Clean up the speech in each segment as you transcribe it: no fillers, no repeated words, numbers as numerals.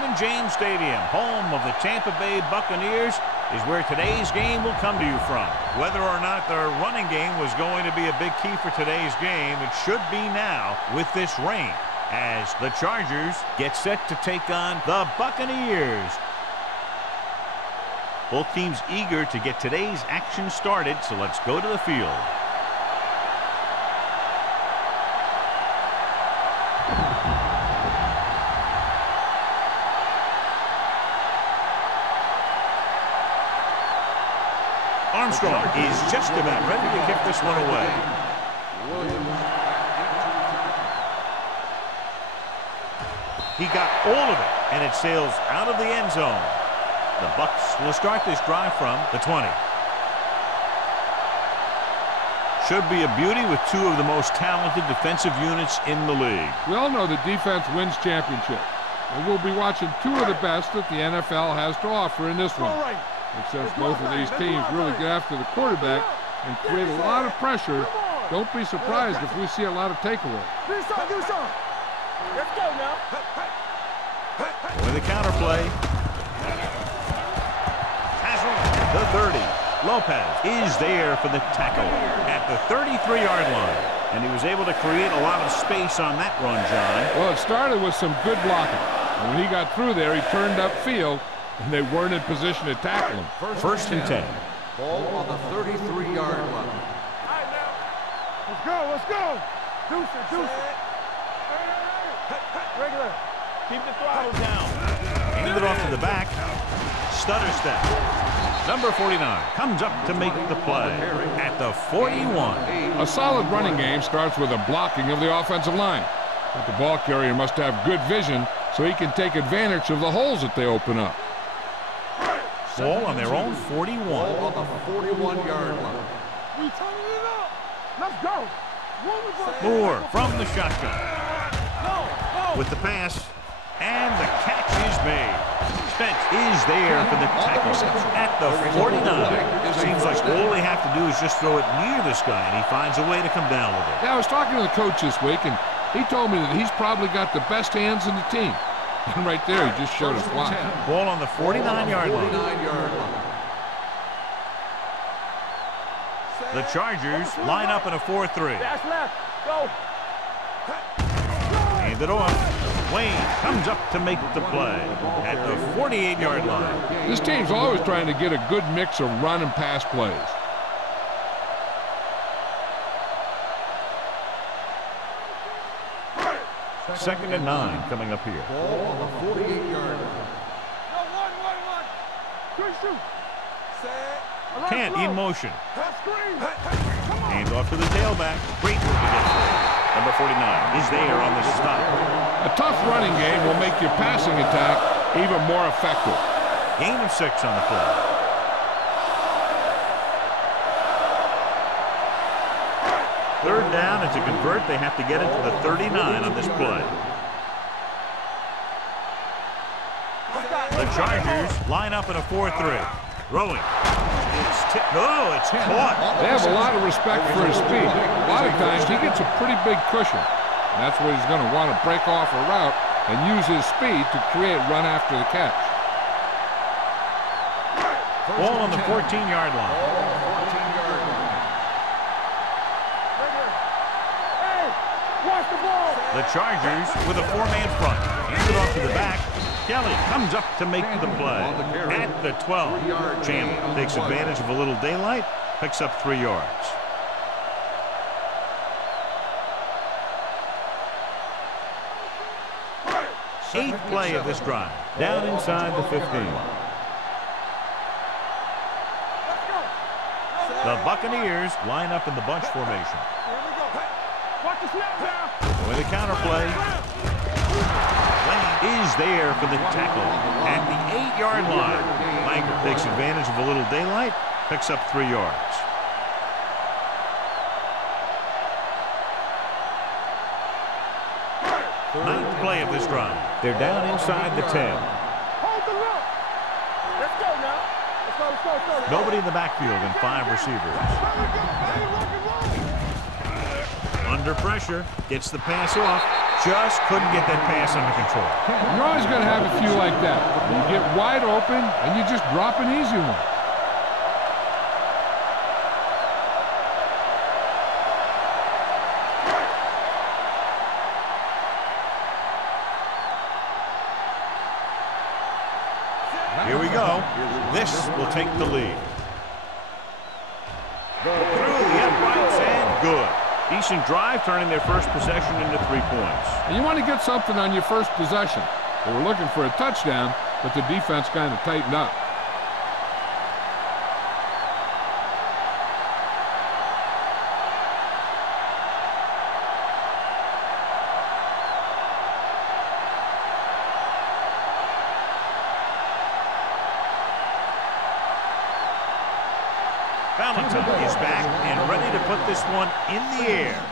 Raymond James Stadium, home of the Tampa Bay Buccaneers, is where today's game will come to you from. Whether or not their running game was going to be a big key for today's game, it should be now with this rain, as the Chargers get set to take on the Buccaneers. Both teams eager to get today's action started, so let's go to the field. Armstrong is just about ready to kick this one away. He got all of it, and it sails out of the end zone. The Bucs will start this drive from the 20. Should be a beauty with two of the most talented defensive units in the league. We all know that defense wins championships, and we'll be watching two of the best that the NFL has to offer in this one. It says both of these teams really get after the quarterback and create a lot of pressure. Don't be surprised if we see a lot of takeaway. Let's go now. With a counter play. The 30. Lopez is there for the tackle at the 33-yard line. And he was able to create a lot of space on that run, John. Well, it started with some good blocking. And when he got through there, he turned upfield, and they weren't in position to tackle him. First and 10. Ball on the 33-yard line. Let's go, let's go. Deuce it. Regular. Keep the throttle down. Hand it off to the back. Stutter step. Number 49 comes up to make the play at the 41. A solid running game starts with a blocking of the offensive line. But the ball carrier must have good vision so he can take advantage of the holes that they open up. Ball on their own 41. Ball on the 41-yard line. We turning it up. Let's go. Moore from the shotgun. With the pass, and the catch is made. Spence is there for the tackle at the 49. Seems like all they have to do is just throw it near this guy, and he finds a way to come down with it. Yeah, I was talking to the coach this week, and he told me that he's probably got the best hands in the team. And right there, he just showed us why. Ball on the 49-yard line. The Chargers line up in a 4-3. Dash left. Go. Hand it off. Wayne comes up to make the play at the 48-yard line. This team's always trying to get a good mix of run and pass plays. Second and 9 coming up here. Ball on the 48-yard line. Kent in motion. Hand off to the tailback. Great move to get through. Number 49 is there on the stop. A tough running game will make your passing attack even more effective. Gain of 6 on the play. Third down, and to convert, they have to get it to the 39 on this play. The Chargers line up in a 4-3. Throwing. It's caught. They have a lot of respect for his speed. A lot of times he gets a pretty big cushion. And that's where he's going to want to break off a route and use his speed to create run after the catch. Ball on the 14-yard line. The Chargers with a 4-man front. Hands it off to the back. Kelly comes up to make the play at the 12. Chandler takes advantage of a little daylight, picks up 3 yards. Eighth play of this drive, down inside the 15. The Buccaneers line up in the bunch formation. With a counter play. Is there for the tackle at the 8-yard line. Langer takes advantage of a little daylight, picks up 3 yards. Ninth play of this drive. They're down inside the 10. Hold the look. Let's go now. Let's go. Nobody in the backfield and 5 receivers. Under pressure, gets the pass off. Just couldn't get that pass under control. You're always going to have a few like that. You get wide open, and you just drop an easy one. Here we go. This will take the lead. Through the uprights and good. Decent drive, turning their first possession into 3 points. And you want to get something on your first possession. They were looking for a touchdown, but the defense kind of tightened up. Valentine is back and ready to put this one in the air.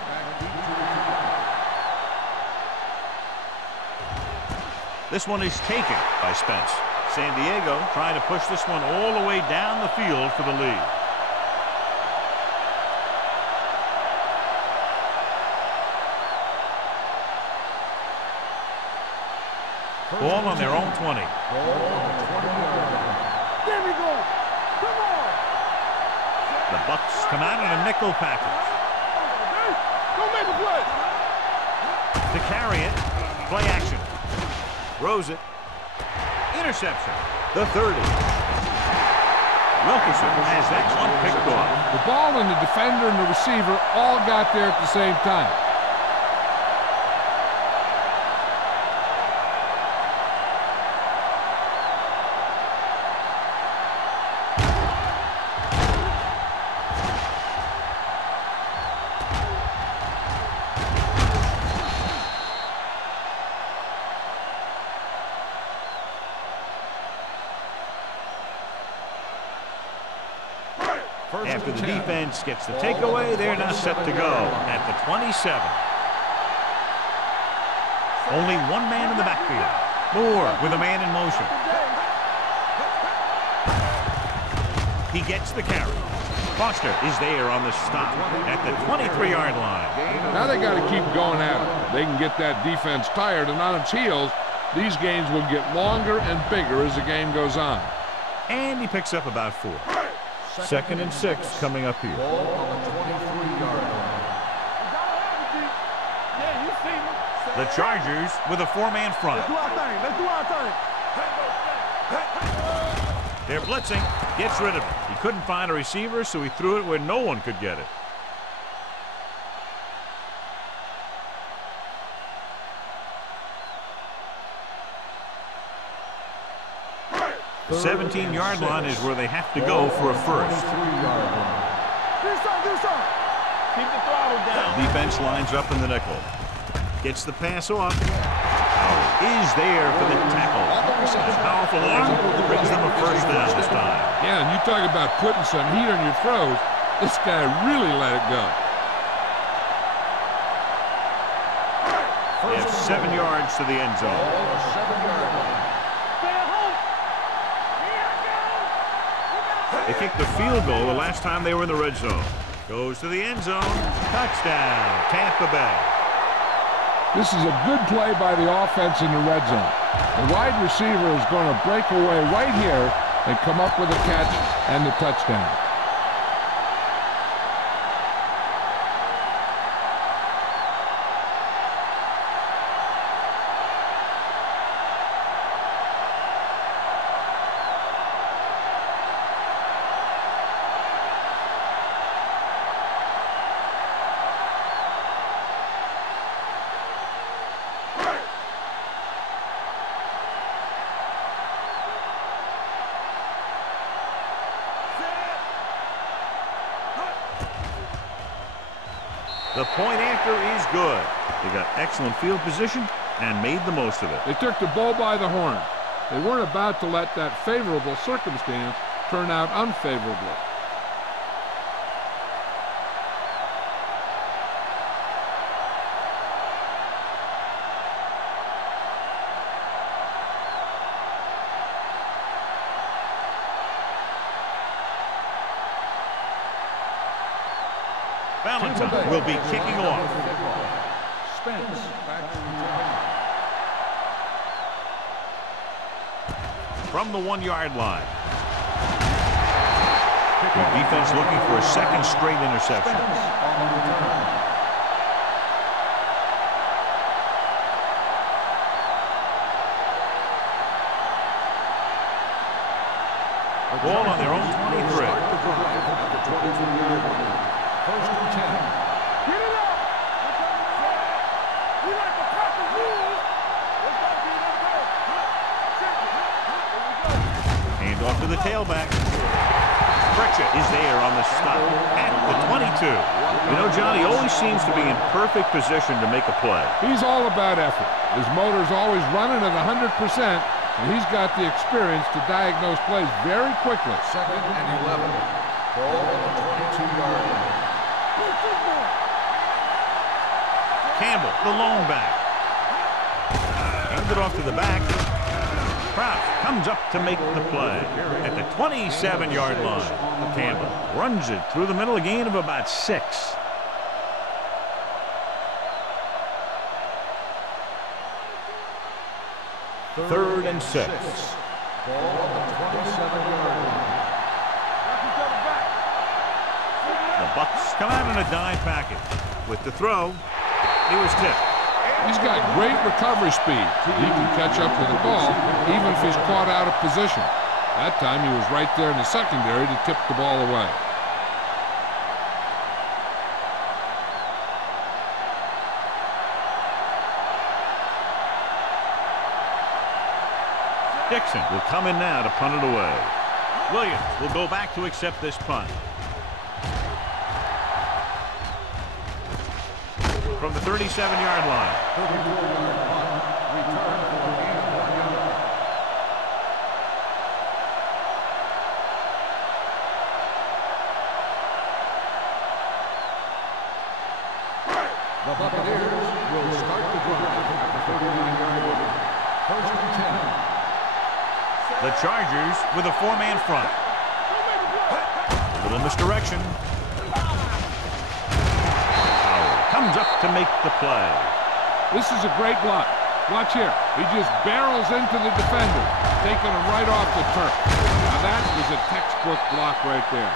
This one is taken by Spence. San Diego trying to push this one all the way down the field for the lead. Ball on their own 20. There we go. Come on. The Bucs come out in a nickel package. Don't make a play. To carry it, play action. Throws it. Interception. The 30. Wilkerson has that one picked off. The ball and the defender and the receiver all got there at the same time. After the defense gets the takeaway, they're now set to go at the 27. Only one man in the backfield. Moore with a man in motion. He gets the carry. Foster is there on the stop at the 23-yard line. Now they got to keep going at it. They can get that defense tired and on its heels. These games will get longer and bigger as the game goes on. And he picks up about 4. 2nd and 6 coming up here. Ball on the 23-yard line. Yeah, you see me. The Chargers with a 4-man front. Let's do our thing. Let's do our thing. They're blitzing. Gets rid of it. He couldn't find a receiver, so he threw it where no one could get it. The 17-yard line is where they have to go for a first. Do something. Keep the throttle down. Defense lines up in the nickel. Gets the pass off. Is there for the tackle. Powerful arm brings them a first down this time. Yeah, and you talk about putting some heat on your throws. This guy really let it go. They have 7 yards to the end zone. They kicked the field goal the last time they were in the red zone. Goes to the end zone. Touchdown, Tampa Bay. This is a good play by the offense in the red zone. The wide receiver is going to break away right here and come up with a catch and the touchdown. The point after is good. They got excellent field position and made the most of it. They took the bull by the horn. They weren't about to let that favorable circumstance turn out unfavorably. Valentine will be kicking off. Spence back to return. From the 1-yard line. The defense looking for a second straight interception. On return. Ball on their own 23. Start the drive at the 22-yard line. First and 10. Get it up! We like to cut the rules. Let's go, D. Let's go. Check it. Here we go. Hand off to the tailback. Pritchett is there on the stop at the 22. You know, John, he always seems to be in perfect position to make a play. He's all about effort. His motor's always running at 100%. And he's got the experience to diagnose plays very quickly. Second and 11. Ball on the 22-yard line. Campbell, the lone back. Handed off to the back. Kraft comes up to make the play at the 27-yard line. Campbell runs it through the middle, a gain of about 6. Third and 6. Ball on the 27-yard line. The Bucks come out in a dime package. With the throw, he was tipped. He's got great recovery speed. He can catch up with the ball even if he's caught out of position. That time he was right there in the secondary to tip the ball away. Dixon will come in now to punt it away. Williams will go back to accept this punt. From the 37-yard line. 34-yard punt. Return for a gain of 1 yard. The Buccaneers will start the drive at the 39-yard line. First and 10. The Chargers with a 4-man front. A little misdirection. Howard comes up to make the play. This is a great block. Watch here. He just barrels into the defender, taking him right off the turf. Now that is a textbook block right there.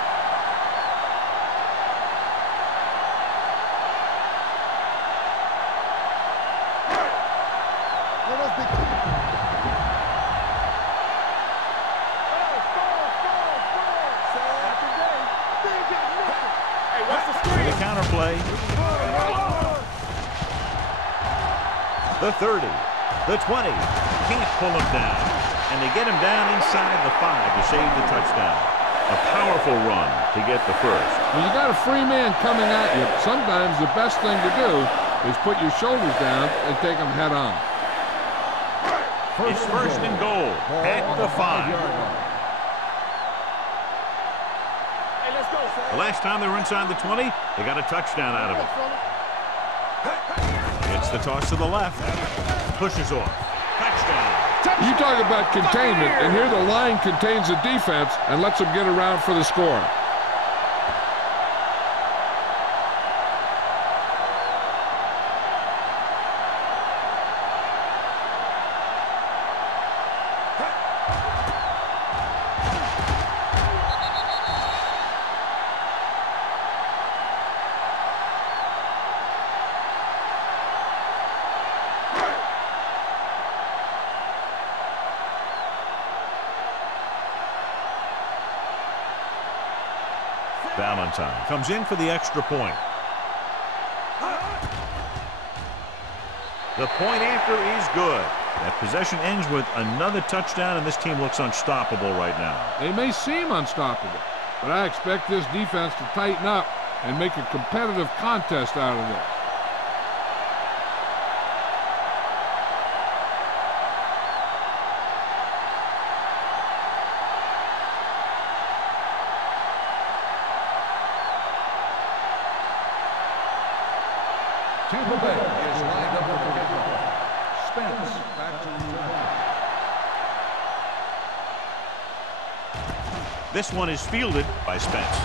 The 30, the 20, can't pull him down. And they get him down inside the 5 to save the touchdown. A powerful run to get the first. When you got a free man coming at you, sometimes the best thing to do is put your shoulders down and take them head on. It's first and goal at the 5. The last time they were inside the 20, they got a touchdown out of it. Gets the toss to the left. Pushes off. Touchdown. You talk about containment, and here the line contains the defense and lets them get around for the score. Valentine comes in for the extra point. The point after is good. That possession ends with another touchdown, and this team looks unstoppable right now. They may seem unstoppable, but I expect this defense to tighten up and make a competitive contest out of this. Tampa Bay is lined up with the kickoff. Spence back to return. This one is fielded by Spence.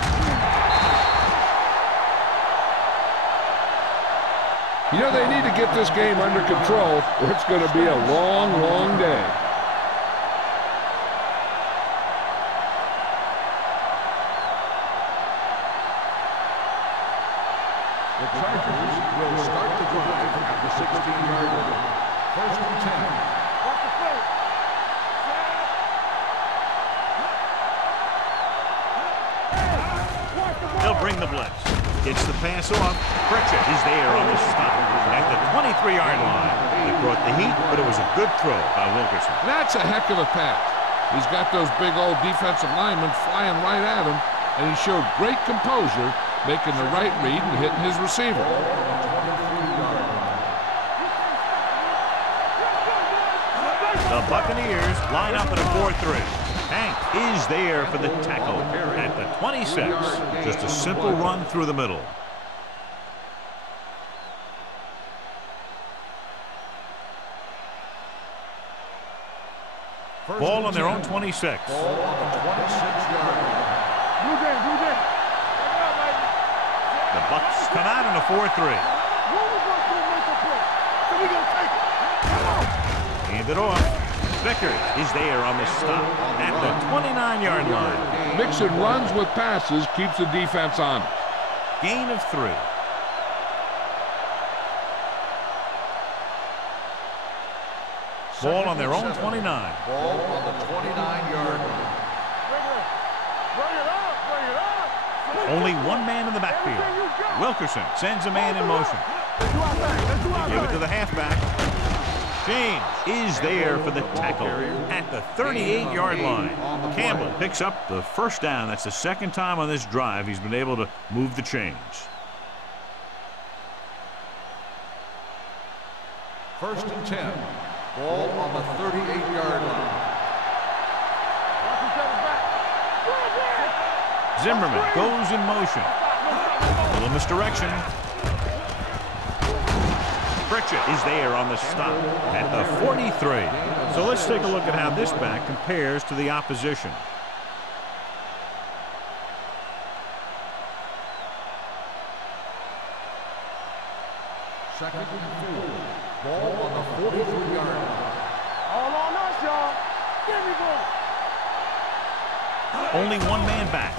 You know, they need to get this game under control, or it's going to be a long, long day. The Chargers will start the drive at the 16-yard line. First and 10. Watch the play. They'll bring the blitz. Gets the pass off. Pritchett is there on the stop at the 23-yard line. They brought the heat, but it was a good throw by Wilkerson. That's a heck of a pass. He's got those big old defensive linemen flying right at him, and he showed great composure, making the right read and hitting his receiver. The Buccaneers line up at a 4-3. Hank is there for the tackle at the 26. Just a simple run through the middle. Ball on their own 26. Ball on the 26-yard line. Blue game, blue game. The Bucs come out in a 4-3. Hand it off. Vickers is there on the stop at the 29-yard line. Mixing runs with passes keeps the defense honest. Gain of 3. Ball on their own 29. Ball on the 29-yard line. Only one man in the backfield. Wilkerson sends a man in motion. They give it to the halfback. James is there for the tackle at the 38-yard line. Campbell picks up the first down. That's the second time on this drive he's been able to move the chains. First and 10. Ball on the 38-yard line. Zimmerman goes in motion. A little misdirection. Pritchett is there on the stop at the 43. So let's take a look at how this back compares to the opposition. Second and 4. Ball on the 43-yard line. All on us, y'all. Give me going. Only one man back.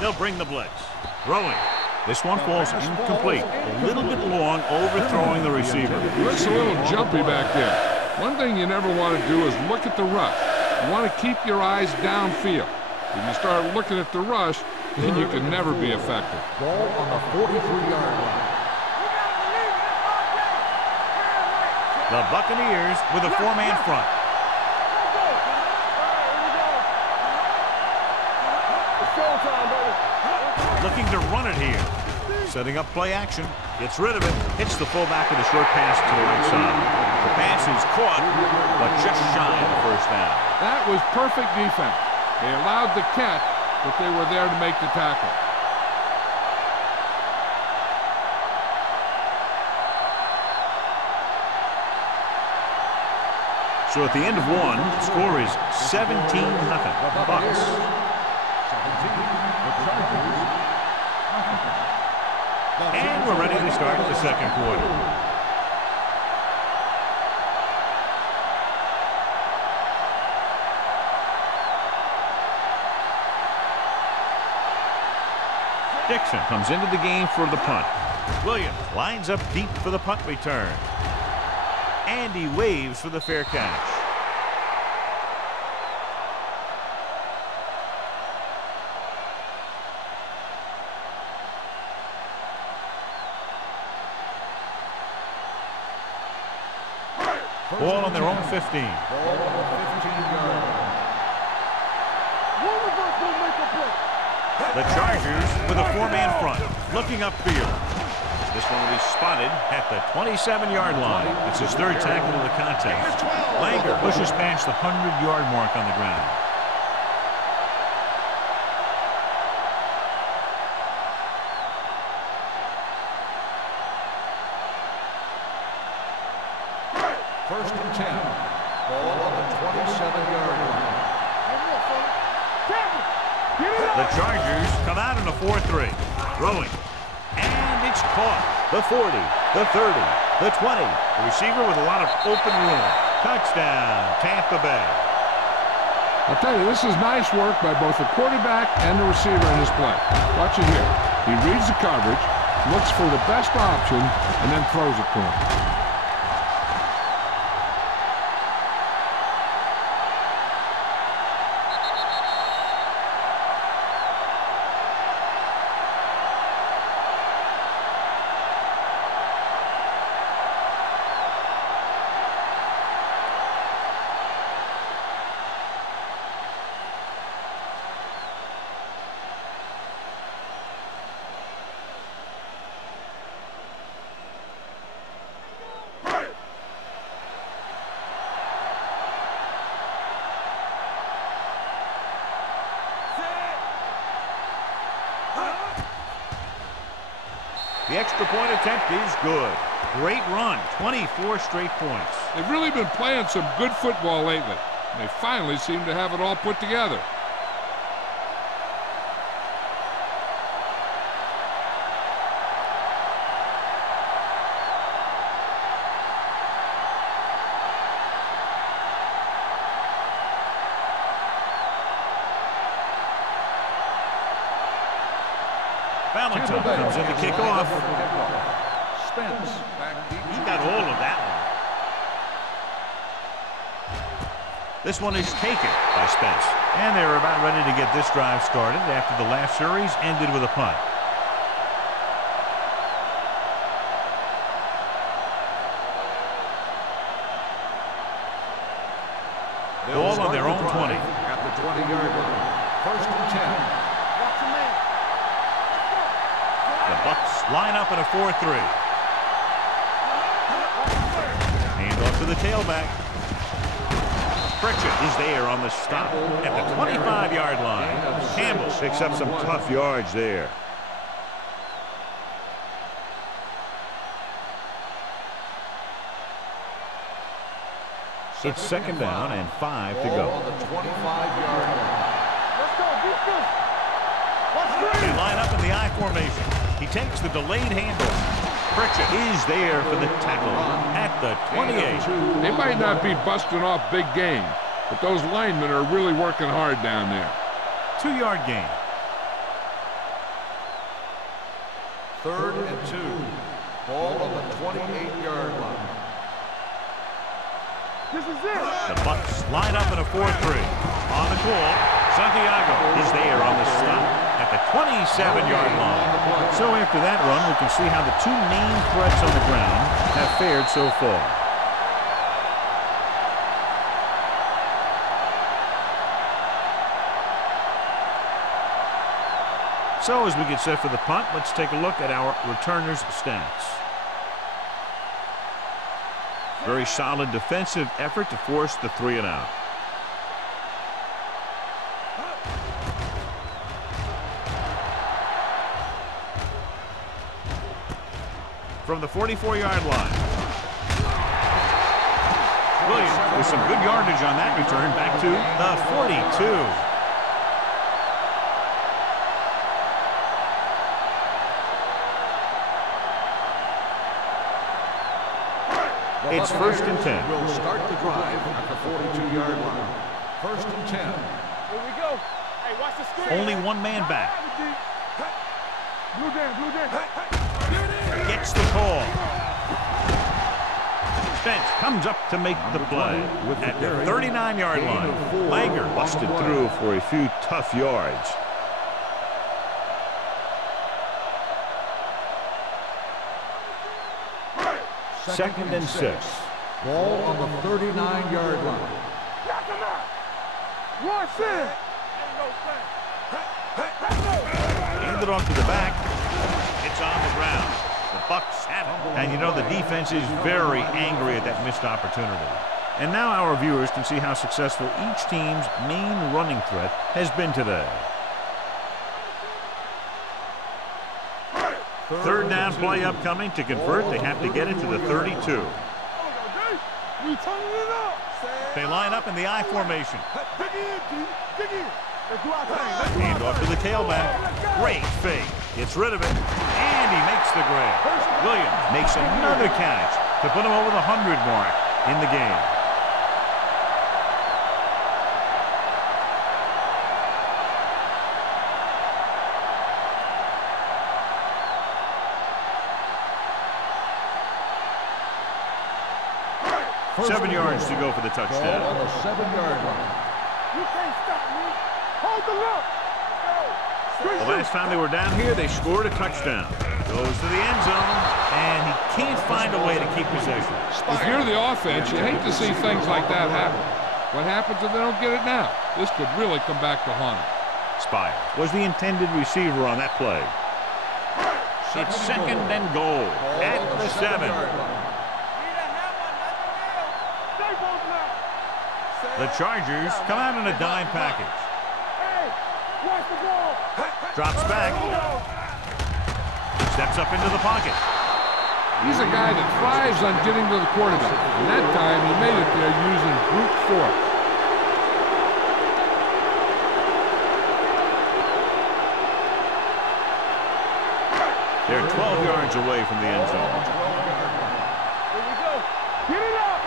They'll bring the blitz. Throwing. This one falls incomplete. A little bit long, overthrowing the receiver. Looks a little jumpy back there. One thing you never want to do is look at the rush. You want to keep your eyes downfield. If you start looking at the rush, then you can never be effective. Ball on the 43-yard line. The Buccaneers with a 4-man front. Looking to run it here. Setting up play action. Gets rid of it. Hits the fullback with a short pass to the right side. The pass is caught, but just shy of the first down. That was perfect defense. They allowed the catch, but they were there to make the tackle. So at the end of one, the score is 17-0. Bucs. And we're ready to start the second quarter. Dixon comes into the game for the punt. Williams lines up deep for the punt return. And he waves for the fair catch. Ball on their own 15. Ball on the 15-yard line. The Chargers with a 4-man front, looking upfield. This one will be spotted at the 27-yard line. It's his third tackle of the contest. Langer pushes past the 100-yard mark on the ground. First and 10. Ball on the 27-yard line. The Chargers come out in a 4-3. Throwing. And it's caught. the 40, the 30, the 20. The receiver with a lot of open room. Touchdown, Tampa Bay. I'll tell you, this is nice work by both the quarterback and the receiver in this play. Watch it here. He reads the coverage, looks for the best option, and then throws it to him. The extra point attempt is good. Great run, 24 straight points. They've really been playing some good football lately. They finally seem to have it all put together. Valentine comes in to kick off. Spence back deep. He got all of that one. This one is taken by Spence. And they're about ready to get this drive started after the last series ended with a punt. Ball on their own 20. At the 20-yard line. First and 10. The Bucs line up in a 4-3. Hand off to the tailback. Pritchett is there on the stop at the 25-yard line. Campbell picks up some tough yards there. It's second down and 5 to go. On the 25-yard line. Let's go, defense. They line up in the I formation. He takes the delayed handoff. Pritchett is there for the tackle at the 28. They might not be busting off big game, but those linemen are really working hard down there. 2-yard gain. Third and 2. Ball on the 28-yard line. This is it. The Bucs line up in a 4-3. On the call, Santiago is there on the stop at the 27-yard line. So after that run, we can see how the two main threats on the ground have fared so far. So as we get set for the punt, let's take a look at our returners' stats. Very solid defensive effort to force the 3-and-out. From the 44-yard line. Williams with some good yardage on that return back to the 42. It's first and 10. Will start the drive at the 42-yard line. First and 10. Here we go. Hey, watch the screen. Only one man back. Blue down, blue down. Gets the call. Spence comes up to make the play at the 39-yard line. Langer busted through for a few tough yards. Second and 6. Ball on the 39-yard line. Knock him out. One set. Hand it off to the back. It's on the ground. The Bucs have it. And you know the defense is very angry at that missed opportunity. And now our viewers can see how successful each team's main running threat has been today. Third down play upcoming. To convert, they have to get it to the 32. They line up in the I formation. Hand off to the tailback. Great fake. Gets rid of it. And And he makes the grab. Williams makes another catch to put him over the 100 mark in the game. First 7 and yards to goal. go for the Ball touchdown. on the 7-yard line. You can't stop me. Hold the look. The last time they were down here, they scored a touchdown. Goes to the end zone, and he can't find a way to keep possession. If you're the offense, you hate to see things like that happen. What happens if they don't get it now? This could really come back to haunt them. Spire was the intended receiver on that play. It's second and goal at the 7. The Chargers come out in a dime package. Drops back. Steps up into the pocket. He's a guy that thrives on getting to the quarterback. And that time, he made it there using brute force. They're 12 yards away from the end zone. Here we go. Get it up.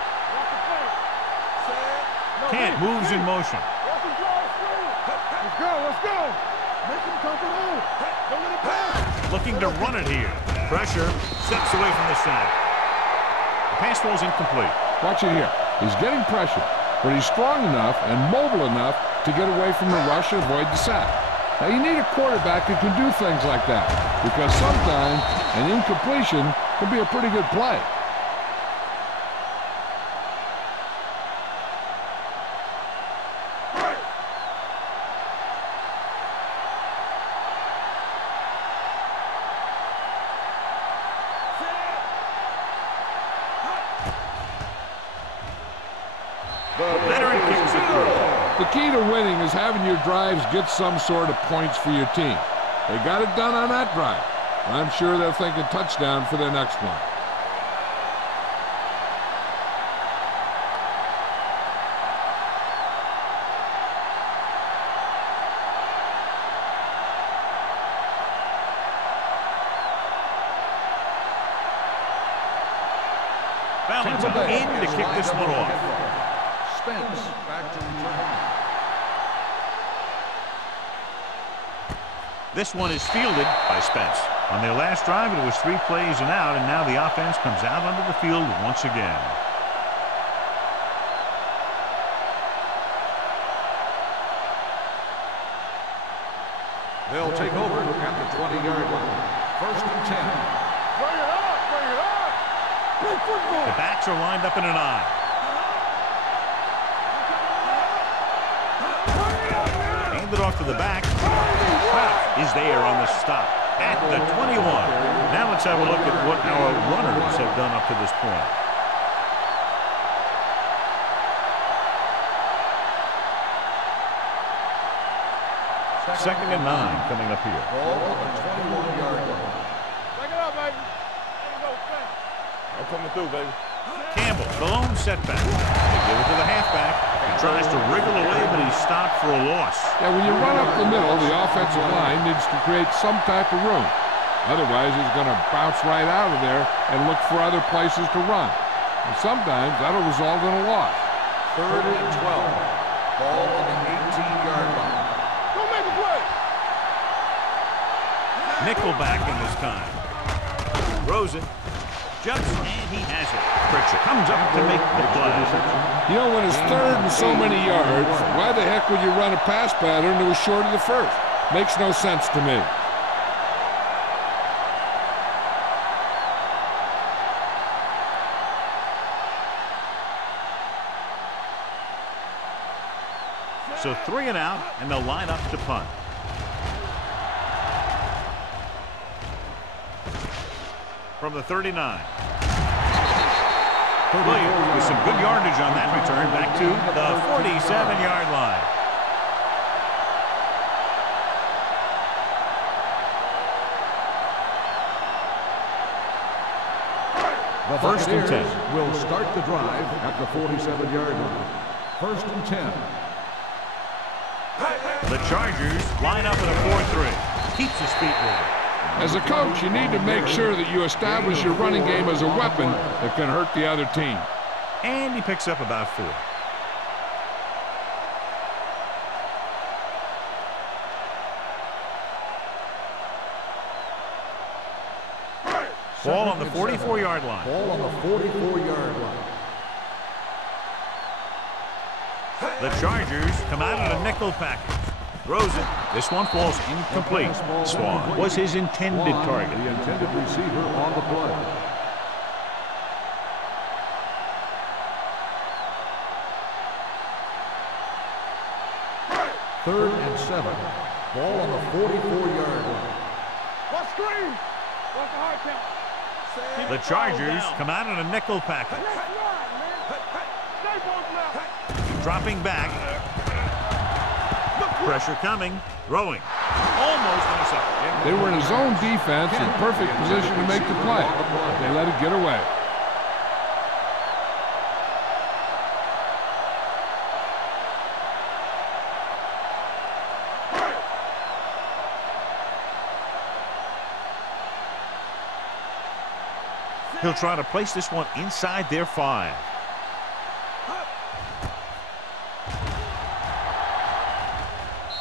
Kent moves in motion. Let's go. Let's go. Make him come through. Don't let it pass. Looking to run it here. Pressure. Steps away from the sack. The pass ball's incomplete. Watch it here. He's getting pressure, but he's strong enough and mobile enough to get away from the rush and avoid the sack. Now, you need a quarterback who can do things like that, because sometimes an incompletion can be a pretty good play. Veteran kicks it through. The key to winning is having your drives get some sort of points for your team. They got it done on that drive. I'm sure they're thinking touchdown for their next one. Valentine in to kick this one off. Spence back to return. This one is fielded by Spence. On their last drive, it was 3 plays and out, and now the offense comes out onto the field once again. They'll take over at the 20-yard line. First and 10. Bring it up. Bring it up. Big football. The backs are lined up in an eye. Handed off to the back. Kraft is there on the stop at the 21. Now let's have a look at what our runners have done up to this point. Second and 9 coming up here. Ball on the 21-yard line. Bring it up, baby. There you go, Spence. I'm coming through, baby. Campbell, the lone setback. They give it to the halfback. He tries to wriggle away, but he's stopped for a loss. Yeah, when you run up the middle, the offensive line needs to create some type of room. Otherwise, he's going to bounce right out of there and look for other places to run. And sometimes that'll result in a loss. Third and 12. Ball on the 18-yard line. Don't make a play. Nickel back in this time. Rosen jumps, and he has it. Pritchard comes up to make the play. You know, when it's third and so many yards, why the heck would you run a pass pattern that was short of the first? Makes no sense to me. So 3 and out, and they'll line up to punt. From the 39. Williams with some good yardage on that return back to the 47-yard line. The First and 10. Buccaneers will start the drive at the 47-yard line. First and 10. The Chargers line up at a 4-3. Keeps his feet moving. As a coach, you need to make sure that you establish your running game as a weapon that can hurt the other team. And he picks up about 4. Ball on the 44-yard line. Ball on the 44-yard line. The Chargers come out in a nickel package. Throws it. This one falls incomplete. Swan was his intended target. The intended receiver on the play. Third and 7. Ball on the 44-yard line. What screen? What's the hard count? The Chargers come out in a nickel package. Dropping back. Pressure coming. Throwing. Almost intercepted. They were in a zone defense in perfect position to make the play. They let it get away. He'll try to place this one inside their 5.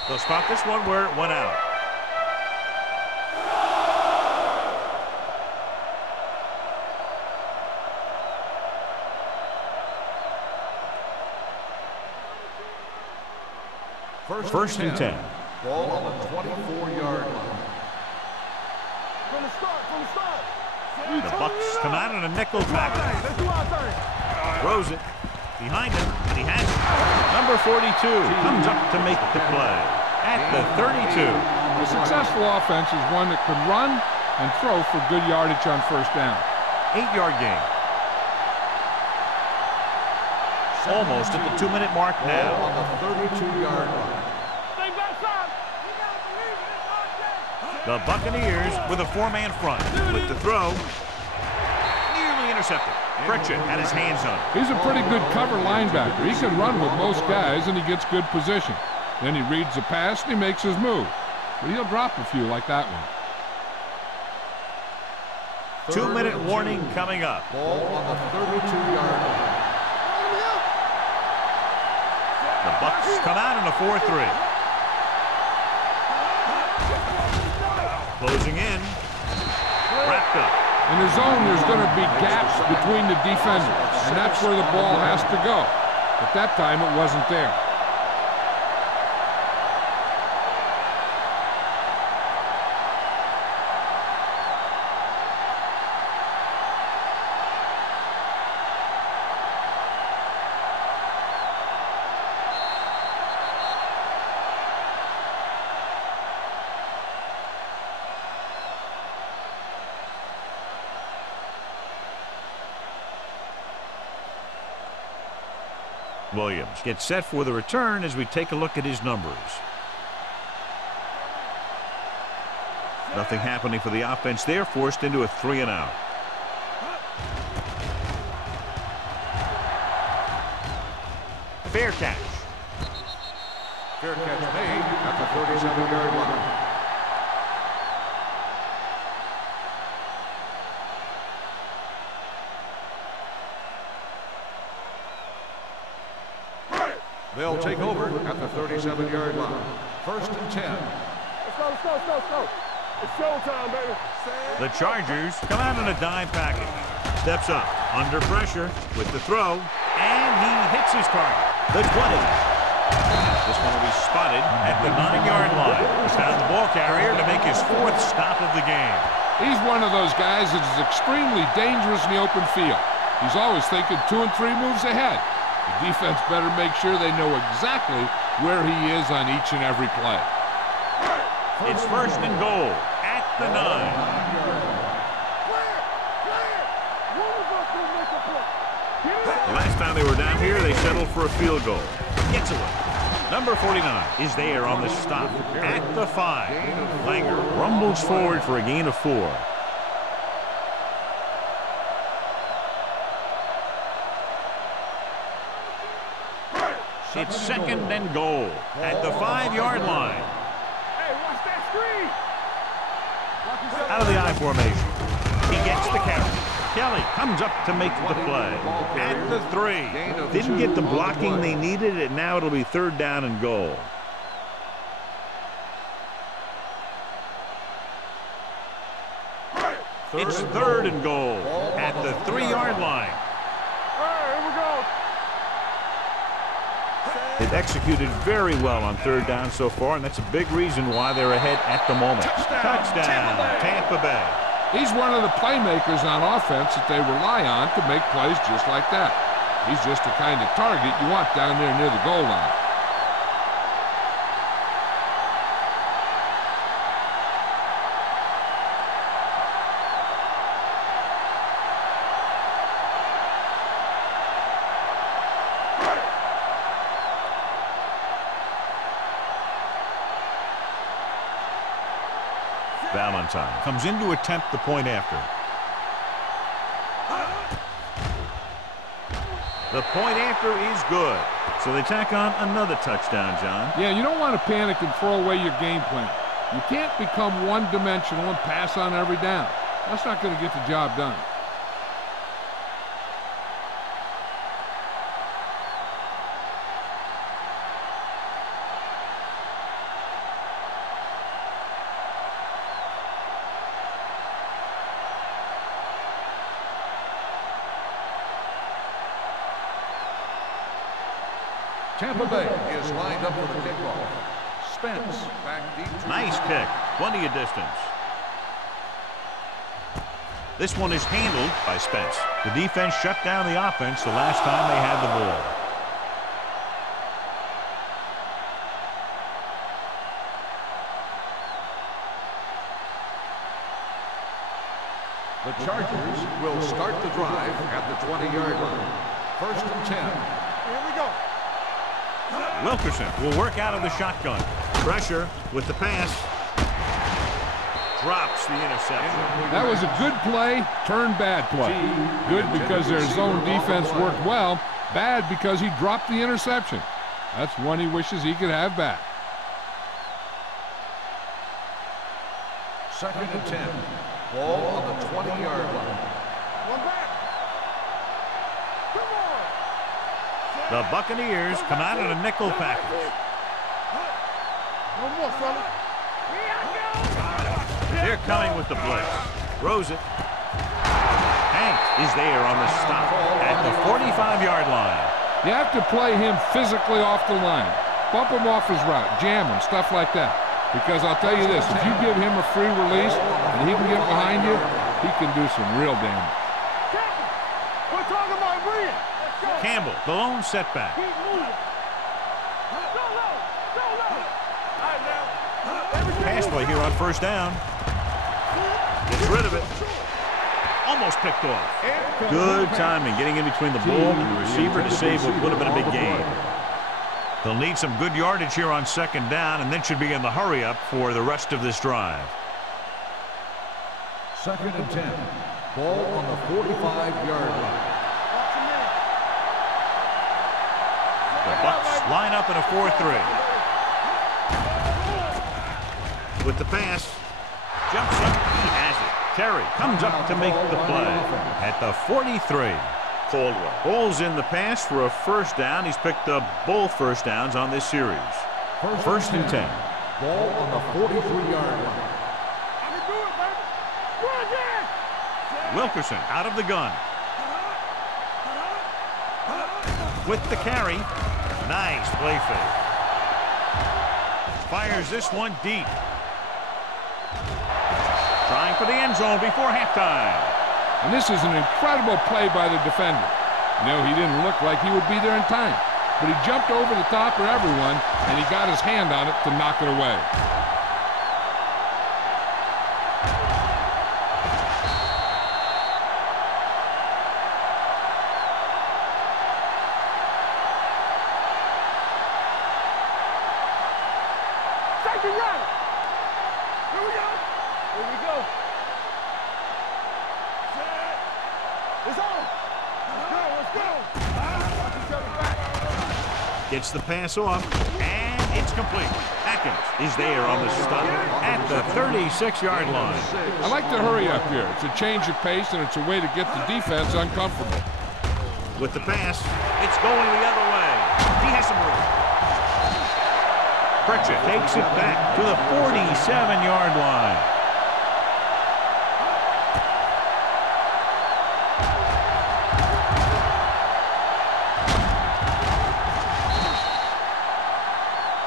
They'll spot this one where it went out. First and 10. Ball on the 24-yard line. From the start, from the start. The Bucs come out in a nickel package. Let's do our thing. Throws it. Behind him, and he has it. Number 42 comes up to make the play at the 32. A successful offense is one that can run and throw for good yardage on first down. 8-yard gain. Almost at the 2-minute mark now. Ball on the 32-yard line. Stay back side. You gotta believe it. It's our day. The Buccaneers with a 4-man front. With the throw. Nearly intercepted. Pritchett had his hands on it. He's a pretty good cover linebacker. He can run with most guys, and he gets good position. Then he reads the pass, and he makes his move. But he'll drop a few like that one. 2-minute warning coming up. Ball on the 32-yard line. The Bucs come out in a 4-3. Closing in. Wrapped up. In the zone, there's going to be gaps between the defenders, and that's where the ball has to go. But that time, it wasn't there. Williams gets set for the return as we take a look at his numbers. Nothing happening for the offense there, forced into a 3-and-out. Fair catch. Fair catch made at the 37-yard line. They'll take over at the 37-yard line. First and 10. Let's go, let's go, let's go, let's go. It's showtime, baby. The Chargers come out in a dime package. Steps up, under pressure, with the throw, and he hits his target. The 20. This one will be spotted at the 9-yard line. He's found the ball carrier to make his 4th stop of the game. He's one of those guys that is extremely dangerous in the open field. He's always thinking 2 and 3 moves ahead. The defense better make sure they know exactly where he is on each and every play. It's first and goal at the 9. The last time they were down here, they settled for a field goal. Gets away. Number 49 is there on the stop at the 5. Langer rumbles forward for a gain of 4. It's second and goal at the 5-yard line. Hey, watch that screen. out of the I formation. He gets the carry. Kelly comes up to make the play. At the 3. Didn't get the blocking they needed, and now it'll be 3rd down and goal. It's 3rd and goal at the 3-yard line. Here we go. They've executed very well on 3rd down so far, and that's a big reason why they're ahead at the moment. Touchdown, Tampa Bay. He's one of the playmakers on offense that they rely on to make plays just like that. He's just the kind of target you want down there near the goal line. Valentine comes in to attempt the point after. The point after is good. So they tack on another touchdown, John. Yeah, you don't want to panic and throw away your game plan. You can't become one-dimensional and pass on every down. That's not going to get the job done. Tampa Bay is lined up for the kickoff. Spence back deep. Nice kick. Plenty of distance. This one is handled by Spence. The defense shut down the offense the last time they had the ball. The Chargers will start the drive at the 20-yard line. 1st and 10. Here we go. Wilkerson will work out of the shotgun. Pressure with the pass. Drops the interception. That was a good play, turned bad play. Good because their zone defense worked well. Bad because he dropped the interception. That's one he wishes he could have back. 2nd and 10. Ball on the 20-yard line. One back. Come on. The Buccaneers come out in a nickel package. One more, fella. They're coming with the blitz. Throws it. Hank is there on the stop at the 45-yard line. You have to play him physically off the line. Bump him off his route, jam him, stuff like that. Because I'll tell you this, if you give him a free release and he can get behind you, he can do some real damage. We're talking about Brian. Let's go. Campbell, the lone setback. Keep moving. Go low. Go low. All right, now. Pass play here on 1st down. Gets rid of it. Almost picked off. Good timing, getting in between the ball and the receiver to save what would have been a big gain. They'll need some good yardage here on 2nd down, and then should be in the hurry-up for the rest of this drive. 2nd and 10. Ball on the 45-yard line. The Bucs line up in a 4-3. With the pass, jumps up, he has it. Terry comes up to make the play at the 43. Caldwell pulls in the pass for a 1st down. He's picked up both 1st downs on this series. 1st and 10. Ball on the 43-yard line. I can do it, baby. Run again. Wilkerson out of the gun. With the carry. Nice play fake. Fires this one deep. Trying for the end zone before halftime. And this is an incredible play by the defender. You know, he didn't look like he would be there in time. But he jumped over the top of everyone, and he got his hand on it to knock it away. Second round. Here we go. Here we go. Set. It's on. Let's go. Let's go. Watch each other back. Gets the pass off, and it's complete. At seconds is there on the stop at the 36-yard line. I like to hurry up here. It's a change of pace, and it's a way to get the defense uncomfortable. With the pass, it's going the other way. He has some room. Pritchett takes it back to the 47-yard line.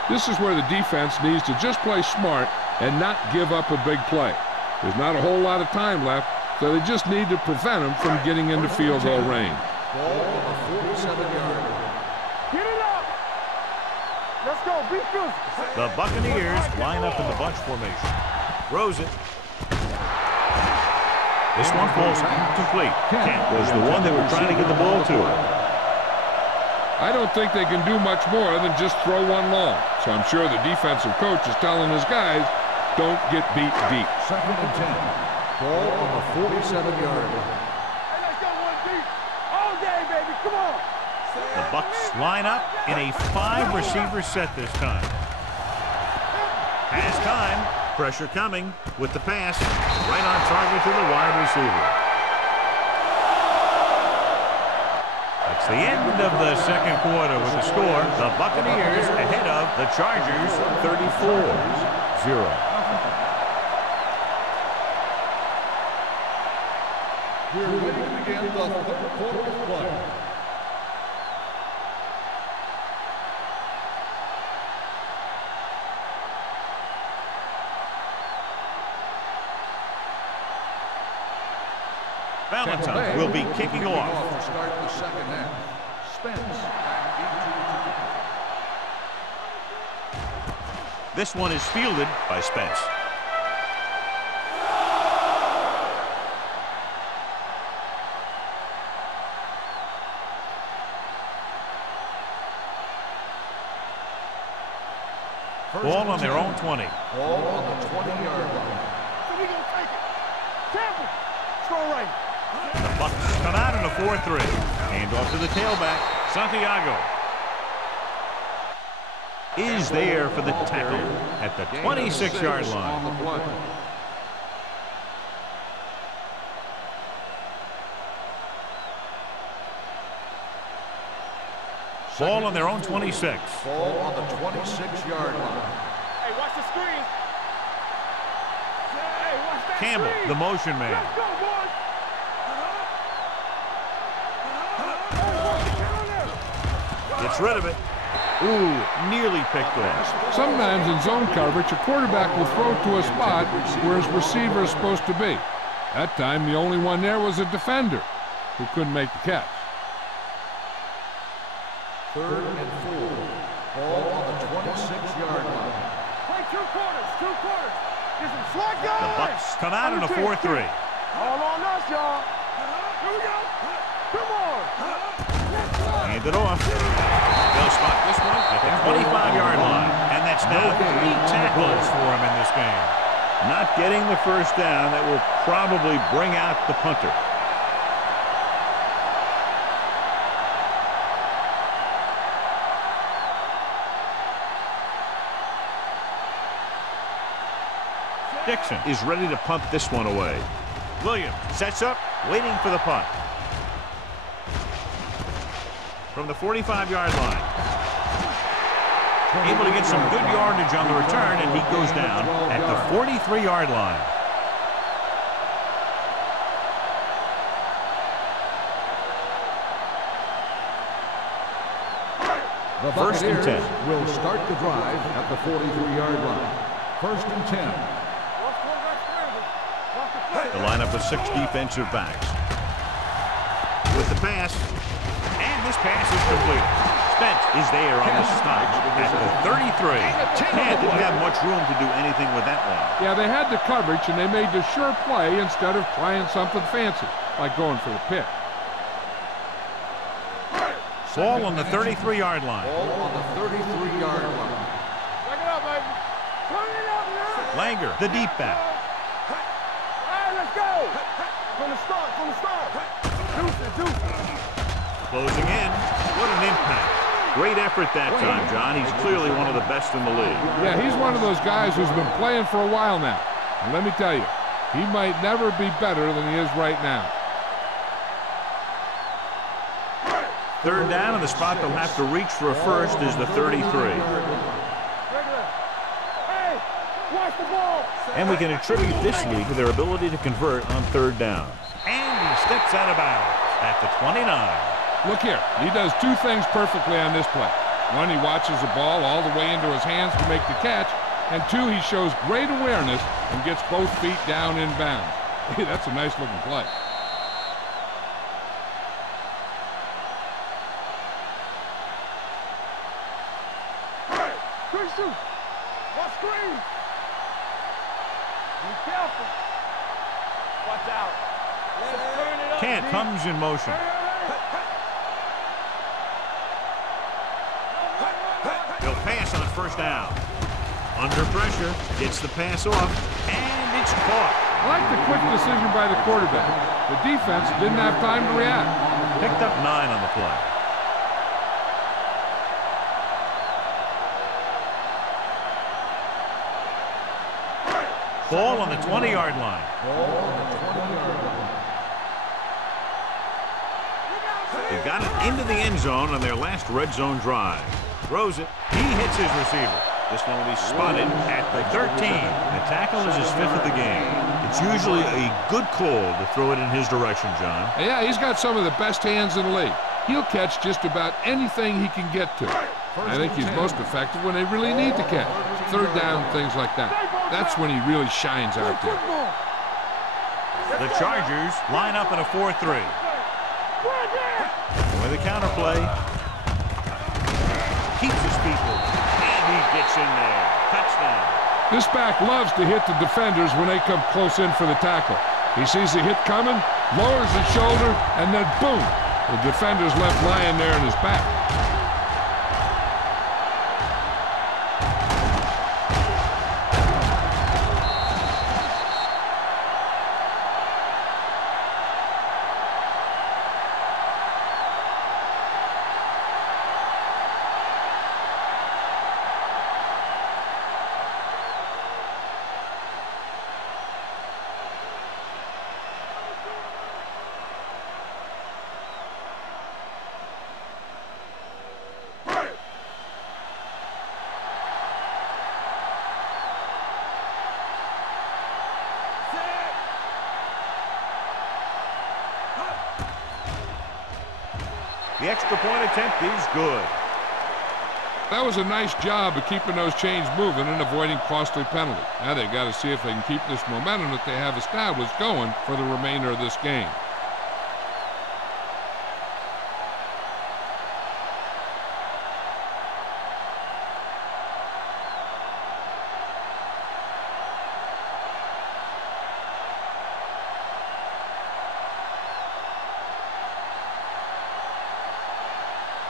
This is where the defense needs to just play smart and not give up a big play. There's not a whole lot of time left, so they just need to prevent them from getting into field goal range. Ball on the 47-yard line. Get it up. Let's go. Be physical. The Buccaneers line up in the bunch formation. Throws it. This one falls incomplete. Kent was the one they were trying to get the ball to. I don't think they can do much more than just throw one long. So I'm sure the defensive coach is telling his guys, don't get beat deep. 2nd and 10. Ball on the 47-yard line. Hey, let's go one deep. All day, baby. Come on. The Bucs line up in a 5-receiver set this time. Has time. Pressure coming with the pass. Right on target to the wide receiver. That's the end of the second quarter with the score. The Buccaneers ahead of the Chargers 34-0. We're ready to begin the 3rd quarter of play. Valentine will be kicking off. To start the second half. Spence back This one is fielded by Spence. Ball on their own 20. Ball on the 20-yard line. So we gonna take it. Temple. Throw right. The Bucs come out in a 4-3. Hand off to the tailback. Santiago is there for the tackle at the 26-yard line. On the play. Ball on their own 26. Ball on the 26-yard line. Hey, watch the screen. Hey, watch that Campbell, screen. the motion man. Let's go, boys. Gets rid of it. Ooh, nearly picked off. Sometimes in zone coverage, a quarterback will throw to a spot where his receiver is supposed to be. That time, the only one there was a defender who couldn't make the catch. 3rd and 4. Ball on the 26-yard line. Play 2 quarters. 2 quarters. This is slot The guys. Bucs come out in a 4-3. All on us, y'all. Here we go. Come on. Hand it off. They'll spot this one at the 25-yard line. And that's now 3 tackles for him in this game. Not getting the first down. That will probably bring out the punter. Dixon is ready to punt this one away. Williams sets up, waiting for the punt. From the 45-yard line. Able to get some good yardage on the return, and he goes down at the 43-yard line. The 1st and 10. Will start the drive at the 43-yard line. 1st and 10. The lineup of 6 defensive backs. With the pass, and this pass is completed. Spence is there on the stop at the 33. And didn't have much room to do anything with that one. Yeah, they had the coverage, and they made the sure play instead of trying something fancy, like going for the pick. Ball on the 33-yard line. Ball on the 33-yard line. Back it up, baby. Turn it up now. Langer, the deep back. All right, let's go. From the start, from the start. Deuce it. Closing in. What an impact. Great effort that time, John. He's clearly one of the best in the league. Yeah, he's one of those guys who's been playing for a while now. And let me tell you, he might never be better than he is right now. Third down, and the spot they'll have to reach for a first is the 33. Hey, watch the ball. And we can attribute this lead to their ability to convert on third down. And he steps out of bounds at the 29. Look here, he does two things perfectly on this play. One, he watches the ball all the way into his hands to make the catch. And two, he shows great awareness and gets both feet down in bounds. Hey, that's a nice looking play. Quick shoot. Watch screen. Be careful. Watch out. Let's turn it up. Kent comes in motion. He'll pass on first down. Under pressure, gets the pass off, and it's caught. I like the quick decision by the quarterback. The defense didn't have time to react. Picked up 9 on the play. Ball on the 20-yard line. They got it into the end zone on their last red zone drive. Throws it. He hits his receiver. This one will be spotted at the 13. The tackle is his 5th of the game. It's usually a good call to throw it in his direction, John. Yeah, he's got some of the best hands in the league. He'll catch just about anything he can get to. I think he's most effective when they really need to catch. Third down, things like that. That's when he really shines out there. The Chargers line up in a 4-3. With a counterplay. Keeps his feet moving. And he gets in there. Touchdown. This back loves to hit the defenders when they come close in for the tackle. He sees the hit coming, lowers his shoulder, and then boom, the defender's left lying there in his back. The extra point attempt is good. That was a nice job of keeping those chains moving and avoiding costly penalties. Now they've got to see if they can keep this momentum that they have established going for the remainder of this game.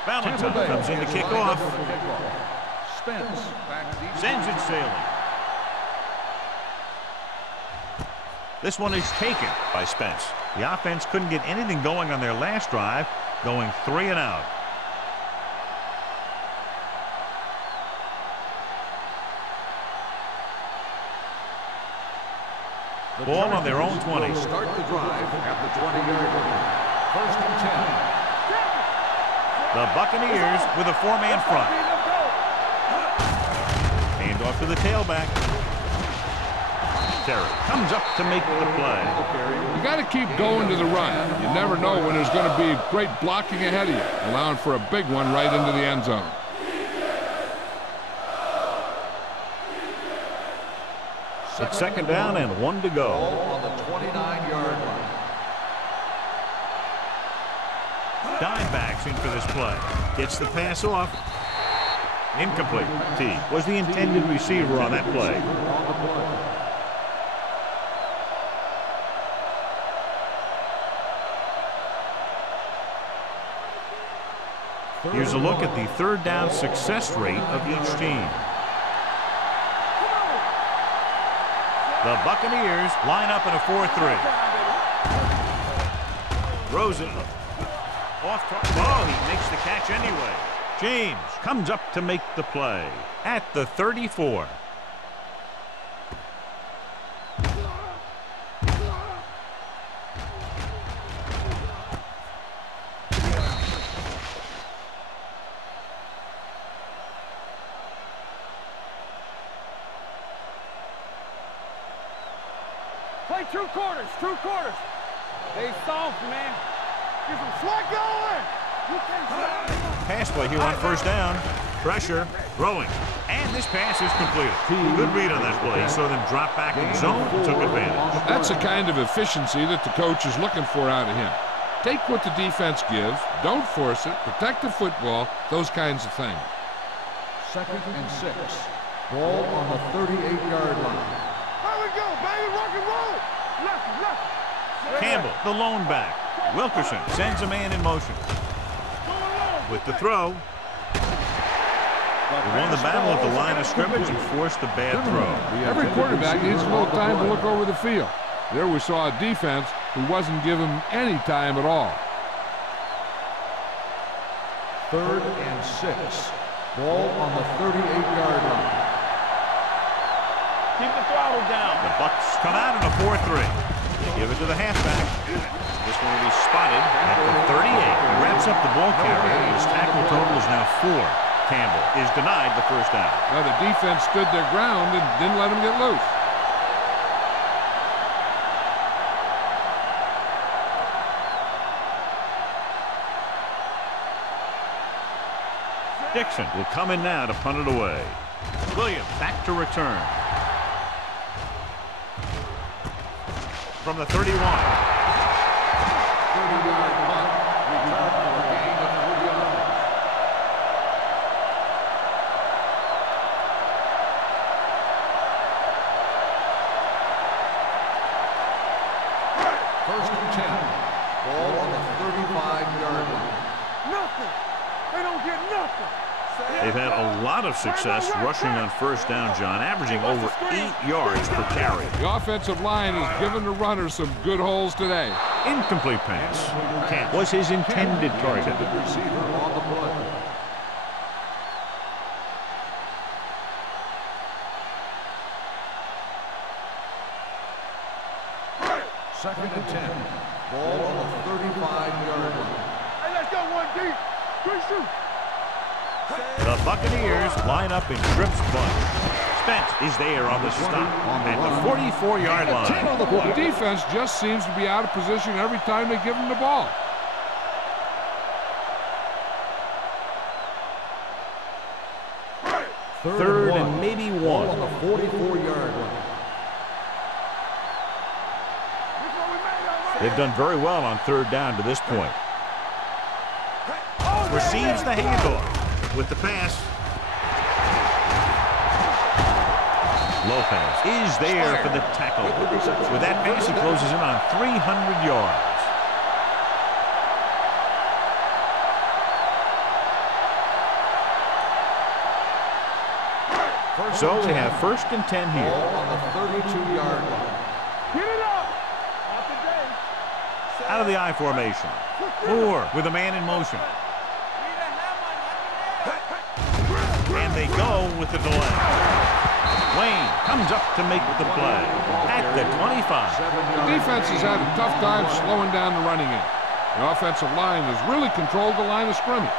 Valentine comes in to kick off. Spence back deep. Sends it sailing. This one is taken by Spence. The offense couldn't get anything going on their last drive, going 3 and out. Ball on their own 20. Start the drive at the 20-yard line. 1st and 10. The Buccaneers with a 4-man front. Hand off to the tailback. Terry comes up to make the play. You got to keep going to the run. You never know when there's going to be great blocking ahead of you, allowing for a big one right into the end zone. It's 2nd down and 1 to go. On the 29-yard line. Dime backs in for this play. Gets the pass off. Incomplete. T was the intended receiver on that play. Here's a look at the 3rd down success rate of each team. The Buccaneers line up in a 4-3. Throws it. Off. Oh, he makes the catch anyway. James comes up to make the play at the 34. Play two quarters, two quarters. Stay soft, man. Get some sweat going. You can't Pass play here on first down. Pressure, throwing, and this pass is completed. Good read on that play. Saw them drop back in zone and took advantage. That's the kind of efficiency that the coach is looking for out of him. Take what the defense gives, don't force it, protect the football, those kinds of things. 2nd and 6. Ball on the 38-yard line. There we go, baby. Rock and roll. Left. Campbell, the lone back. Wilkerson sends a man in motion. With the throw. They won the battle at the line of scrimmage and forced a bad throw. Every quarterback needs a little time to look over the field. There we saw a defense who wasn't given any time at all. 3rd and 6. Ball on the 38-yard line. Keep the throttle down. The Bucks come out in a 4-3. They give it to the halfback. This one will be spotted at the 38. He wraps up the ball carrier. His tackle total is now 4. Campbell is denied the first down. Now the defense stood their ground and didn't let him get loose. Dixon will come in now to punt it away. Williams back to return. From the 31. 30-yard punt. Return for a gain of 3 yards. First and 10. Ball on the 35-yard line. Nothing. They don't get nothing. They've had a lot of success rushing on first down, John, averaging over 8 yards per carry. The offensive line has given the runner some good holes today. Incomplete pass. Camp was his intended target. Receiver on the play. Second and 10. Ball on the 35-yard line. Hey, let's go one deep. Good shoot. The Buccaneers line up in Tripp's bunch. Spence is there on the stop at the 44-yard line. The defense just seems to be out of position every time they give him the ball. Third and maybe Ball 1. on the 44-yard line. They've done very well on third down to this point. Receives the handoff with the pass. Lopez is there for the tackle. With that pass, he closes in on 300 yards. So they have first and 10 here. Ball on the 32-yard line. Get it up. Not today. Out of the I formation. Moore with a man in motion. And they go with the delay. Wayne comes up to make the play at the 25. The defense has had a tough time slowing down the running game. The offensive line has really controlled the line of scrimmage,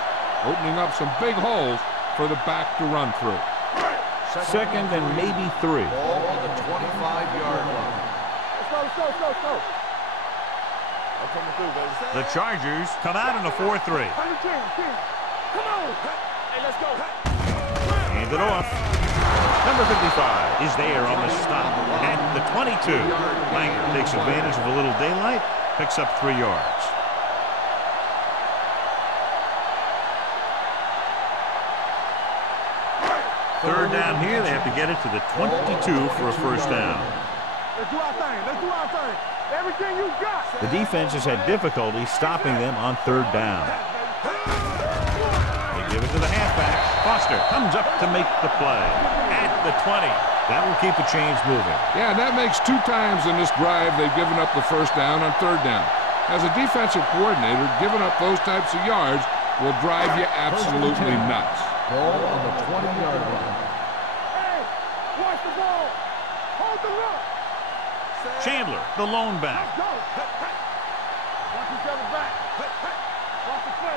opening up some big holes for the back to run through. Second and maybe 3. Ball on the 25-yard line. Let's go. I'm coming through, baby. The Chargers come out in a 4-3. Come on. Hey, let's go. Hand it off. Number 55 is there on the stop at the 22. Langer takes advantage of a little daylight, picks up 3 yards. Third down here, they have to get it to the 22 for a first down. Let's do our thing. Everything you got. The defense has had difficulty stopping them on third down. They give it to the halfback. Foster comes up to make the play at the 20. That will keep the chains moving. Yeah, and that makes 2 times in this drive they've given up the first down on third down. As a defensive coordinator, giving up those types of yards will drive you absolutely nuts. Ball on the 20-yard line. Hey, watch the ball. Hold the rope. Chandler, the lone back. Let's go. Watch each other back. Watch the play.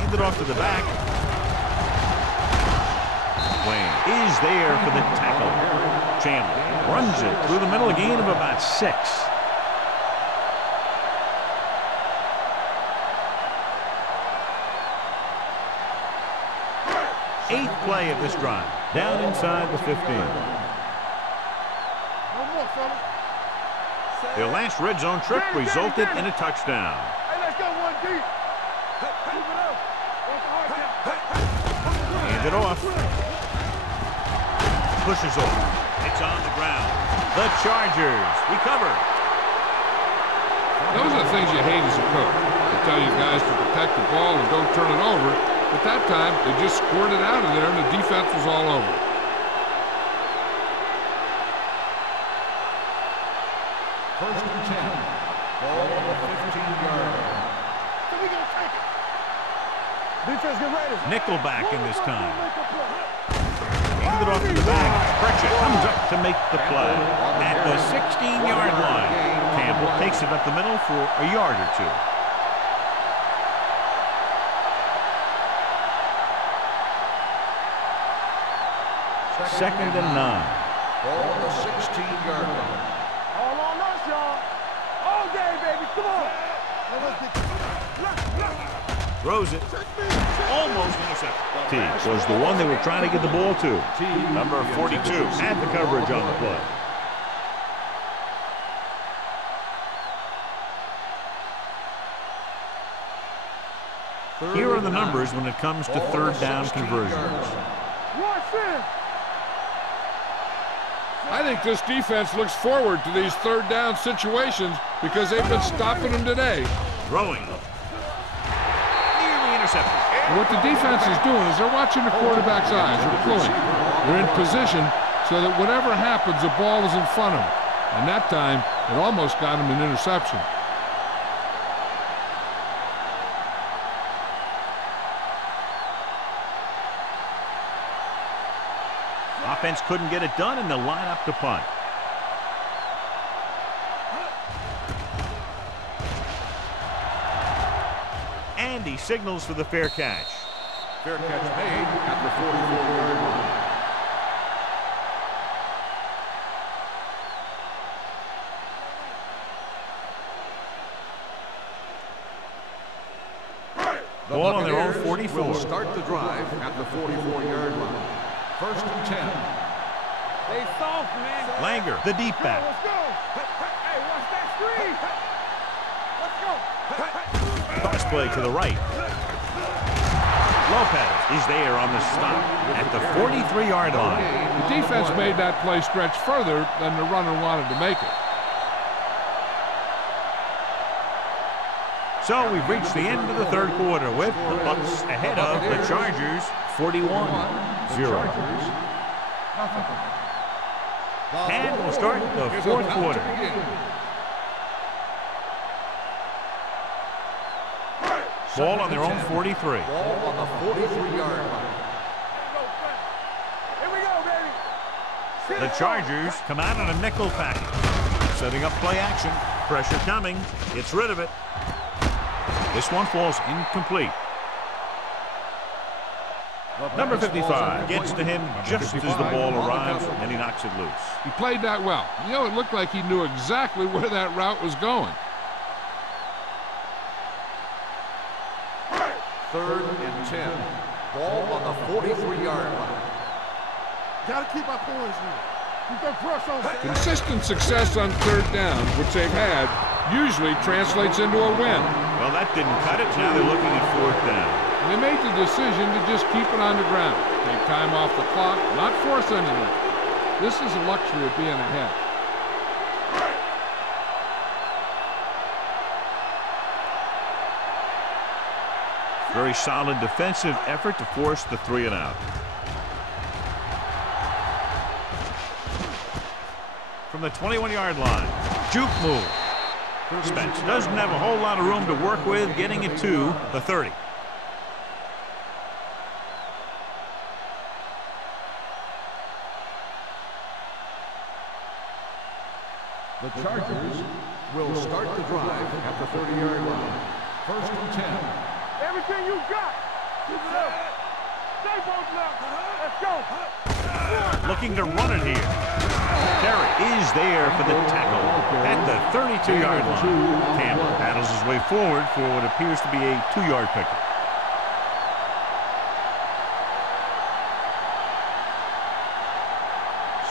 Handed off to the back. Wayne is there for the tackle. Chandler runs it through the middle, a gain of about 6. Eighth play of this drive, down inside the 15. No more, fellas. Their last red zone trip resulted in a touchdown. Hey, let's go one deep. Move it up. Watch the hard count. Hand it off. Pushes over. It's on the ground. The Chargers recover. Those are the things you hate as a coach. They tell you guys to protect the ball and don't turn it over. But that time, they just squirted out of there and the defense was all over. First and 10. Ball on the 15-yard line. So we gonna take it. Defense get ready. Nickelback in this time. Handed off to the back. Pritchett comes up to make the play. At the 16-yard line, Campbell takes it up the middle for a yard or 2. Second and 9. Ball on the 16-yard line. All on us, y'all. All day, baby. Come on. Throws it. Almost intercepted. T was the one they were trying to get the ball to. Number 42 had the coverage on the play. Here are the numbers when it comes to third down conversions. I think this defense looks forward to these third down situations because they've been stopping them today. Throwing. Nearly intercepted. And what the defense is doing is they're watching the quarterback's eyes. They're pulling. They're in position so that whatever happens, the ball is in front of them. And that time, it almost got him an interception. Offense couldn't get it done, and they'll line up to punt. And he signals for the fair catch. Fair catch made at the 44-yard line. The Ball on their own Buccaneers 44. will start the drive at the 44-yard line. First and 10. They soft, man. Langer, the deep back. Let's go. Hey, watch that screen. Let's go. Toss play to the right. Lopez is there on the stop at the 43-yard line. The defense made that play stretch further than the runner wanted to make it. So we've reached the end of the third quarter with the Bucs ahead of the Chargers 41-0. And we'll start the fourth quarter. Ball on their own 43. Ball on the 43-yard line. Here we go, baby. The Chargers come out on a nickel package. Setting up play action. Pressure coming. Gets rid of it. This one falls incomplete. Number 55 gets to him just as the ball arrives, and he knocks it loose. He played that well. You know, it looked like he knew exactly where that route was going. Third and 10. Ball on the 43-yard line. Gotta keep our points here. Keep that pressure on. Consistent success on third down, which they've had, usually translates into a win. Well, that didn't cut it. Now they're looking at fourth down. And they made the decision to just keep it on the ground. Take time off the clock, not force anything. This is a luxury of being ahead. Very solid defensive effort to force the 3 and out. From the 21-yard line, juke move. Spence doesn't have a whole lot of room to work with, getting it to the 30. The Chargers will start the drive at the 30-yard line. First and 10. Everything you got. Keep it up. Stay both up. Let's go. Looking to run it here. Terry is there for the tackle at the 32-yard line. Campbell paddles his way forward for what appears to be a 2-yard pickup.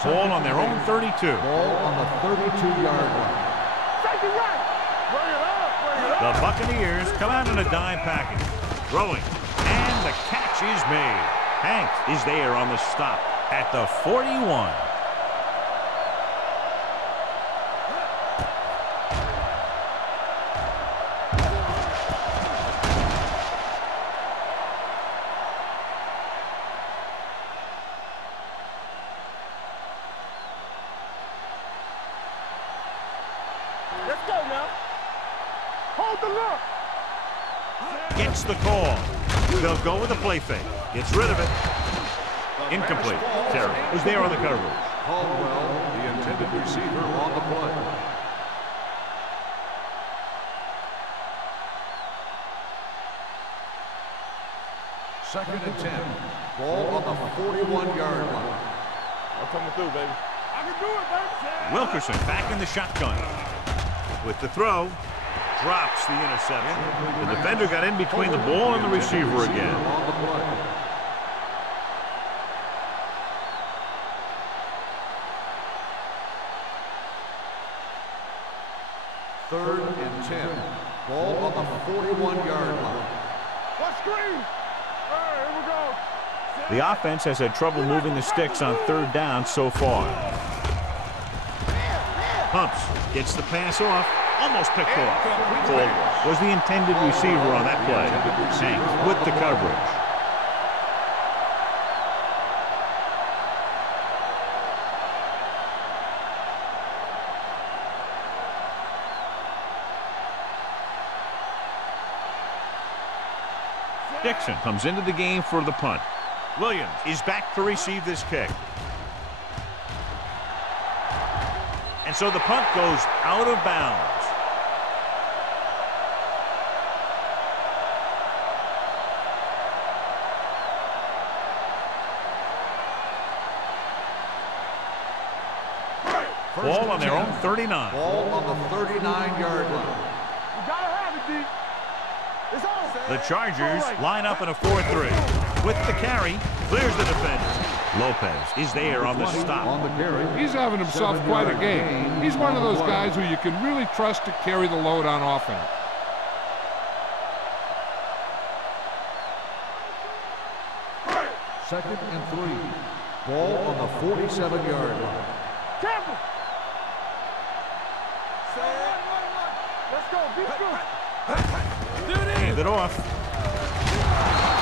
Ball on their own 32. Ball on the 32-yard line. Take it right. Bring it up. Bring it up. The Buccaneers come out in a dime package. Throwing. And the catch is made. Hanks is there on the stop at the 41. Let's go now. Hold the look. Gets the call. They'll go with the play fake. Gets rid of it. Incomplete. Terry was there on the coverage. Caldwell, the intended receiver, on the play. Second and 10. Ball on the 41-yard line. I'm coming through, baby. I can do it, baby. Wilkerson back in the shotgun. With the throw. Drops the interception. The defender got in between the ball and the receiver again. On the play. Third and 10. Ball on the 41-yard line. What screen? All right, here we go. The offense has had trouble moving the sticks on third down so far. Pumps. Gets the pass off. Almost picked off. Caldwell was the intended receiver on that play. Hanks with the coverage. Dixon comes into the game for the punt. Williams is back to receive this kick. And so the punt goes out of bounds. Ball on their own 39. Ball on the 39-yard line. You gotta have it, D. It's on. The Chargers line up in a 4-3. With the carry, clears the defender. Lopez is there on the stop. On the carry. He's having himself quite a game. He's one of those guys who you can really trust to carry the load on offense. Second and 3. Ball on the 47-yard line. Campbell. Let's go. Be good. Hand it off.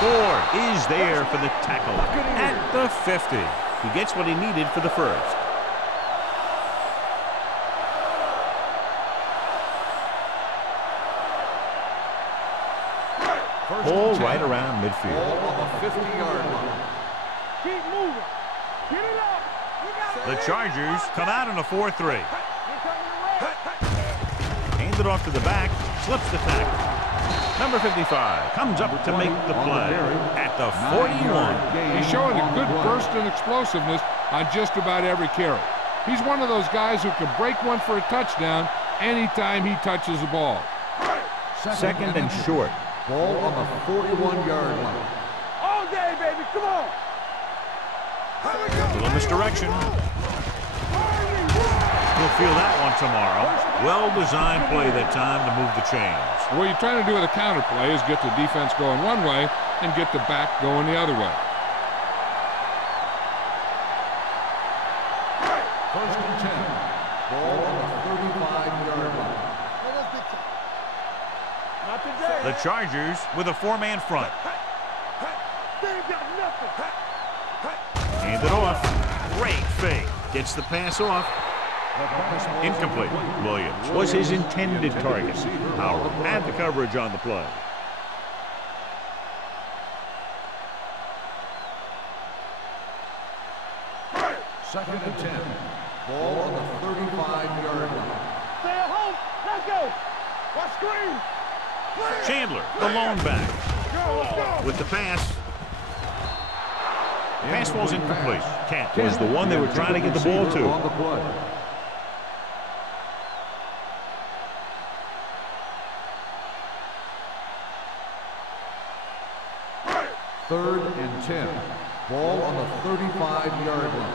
Ford is there for the tackle at the 50. He gets what he needed for the first. Ball right around midfield. Ball on the 50-yard line. Keep moving. Get it up. You got it. The Chargers come out in a 4-3. Here coming the red. Hand it off to the back. Slips the tackle. Number 55 comes up to make the play at the 41. He's showing a good burst and explosiveness on just about every carry. He's one of those guys who can break one for a touchdown anytime he touches the ball. Second and short. Ball on the 41-yard line. All day, baby. Come on. A little misdirection. We'll feel that one tomorrow. Well-designed play that time to move the chains. What you're trying to do with a counter play is get the defense going one way and get the back going the other way. First and 10. Ball on the 35-yard line. Not today. The Chargers with a four-man front. They ain't got nothing. Hand it off. Great fake. Gets the pass off. Incomplete. Williams was his intended target. Howard had the coverage on the play. Second and 10. Ball on the 35-yard line. Stay at home. Let's go. Watch screen. Chandler, the lone back. With the pass. Pass falls incomplete. Kent was the one they were trying to get the ball to. On the play. Third and 10. Ball on the 35-yard line.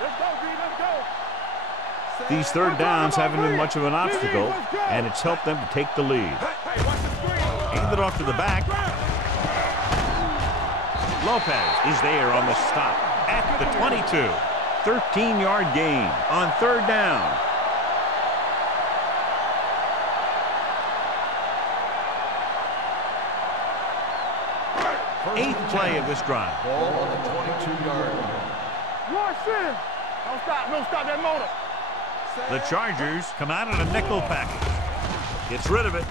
Let's go, B. Let's go. These third downs haven't been much of an obstacle, and it's helped them to take the lead. Hey, watch the screen. Handed off to the back. Lopez is there on the stop at the 22. 13-yard gain on third down. Eighth play of this drive. Ball on the 22-yard line. Watch it. Don't stop. Don't stop that motor. The Chargers come out in a nickel package. Gets rid of it.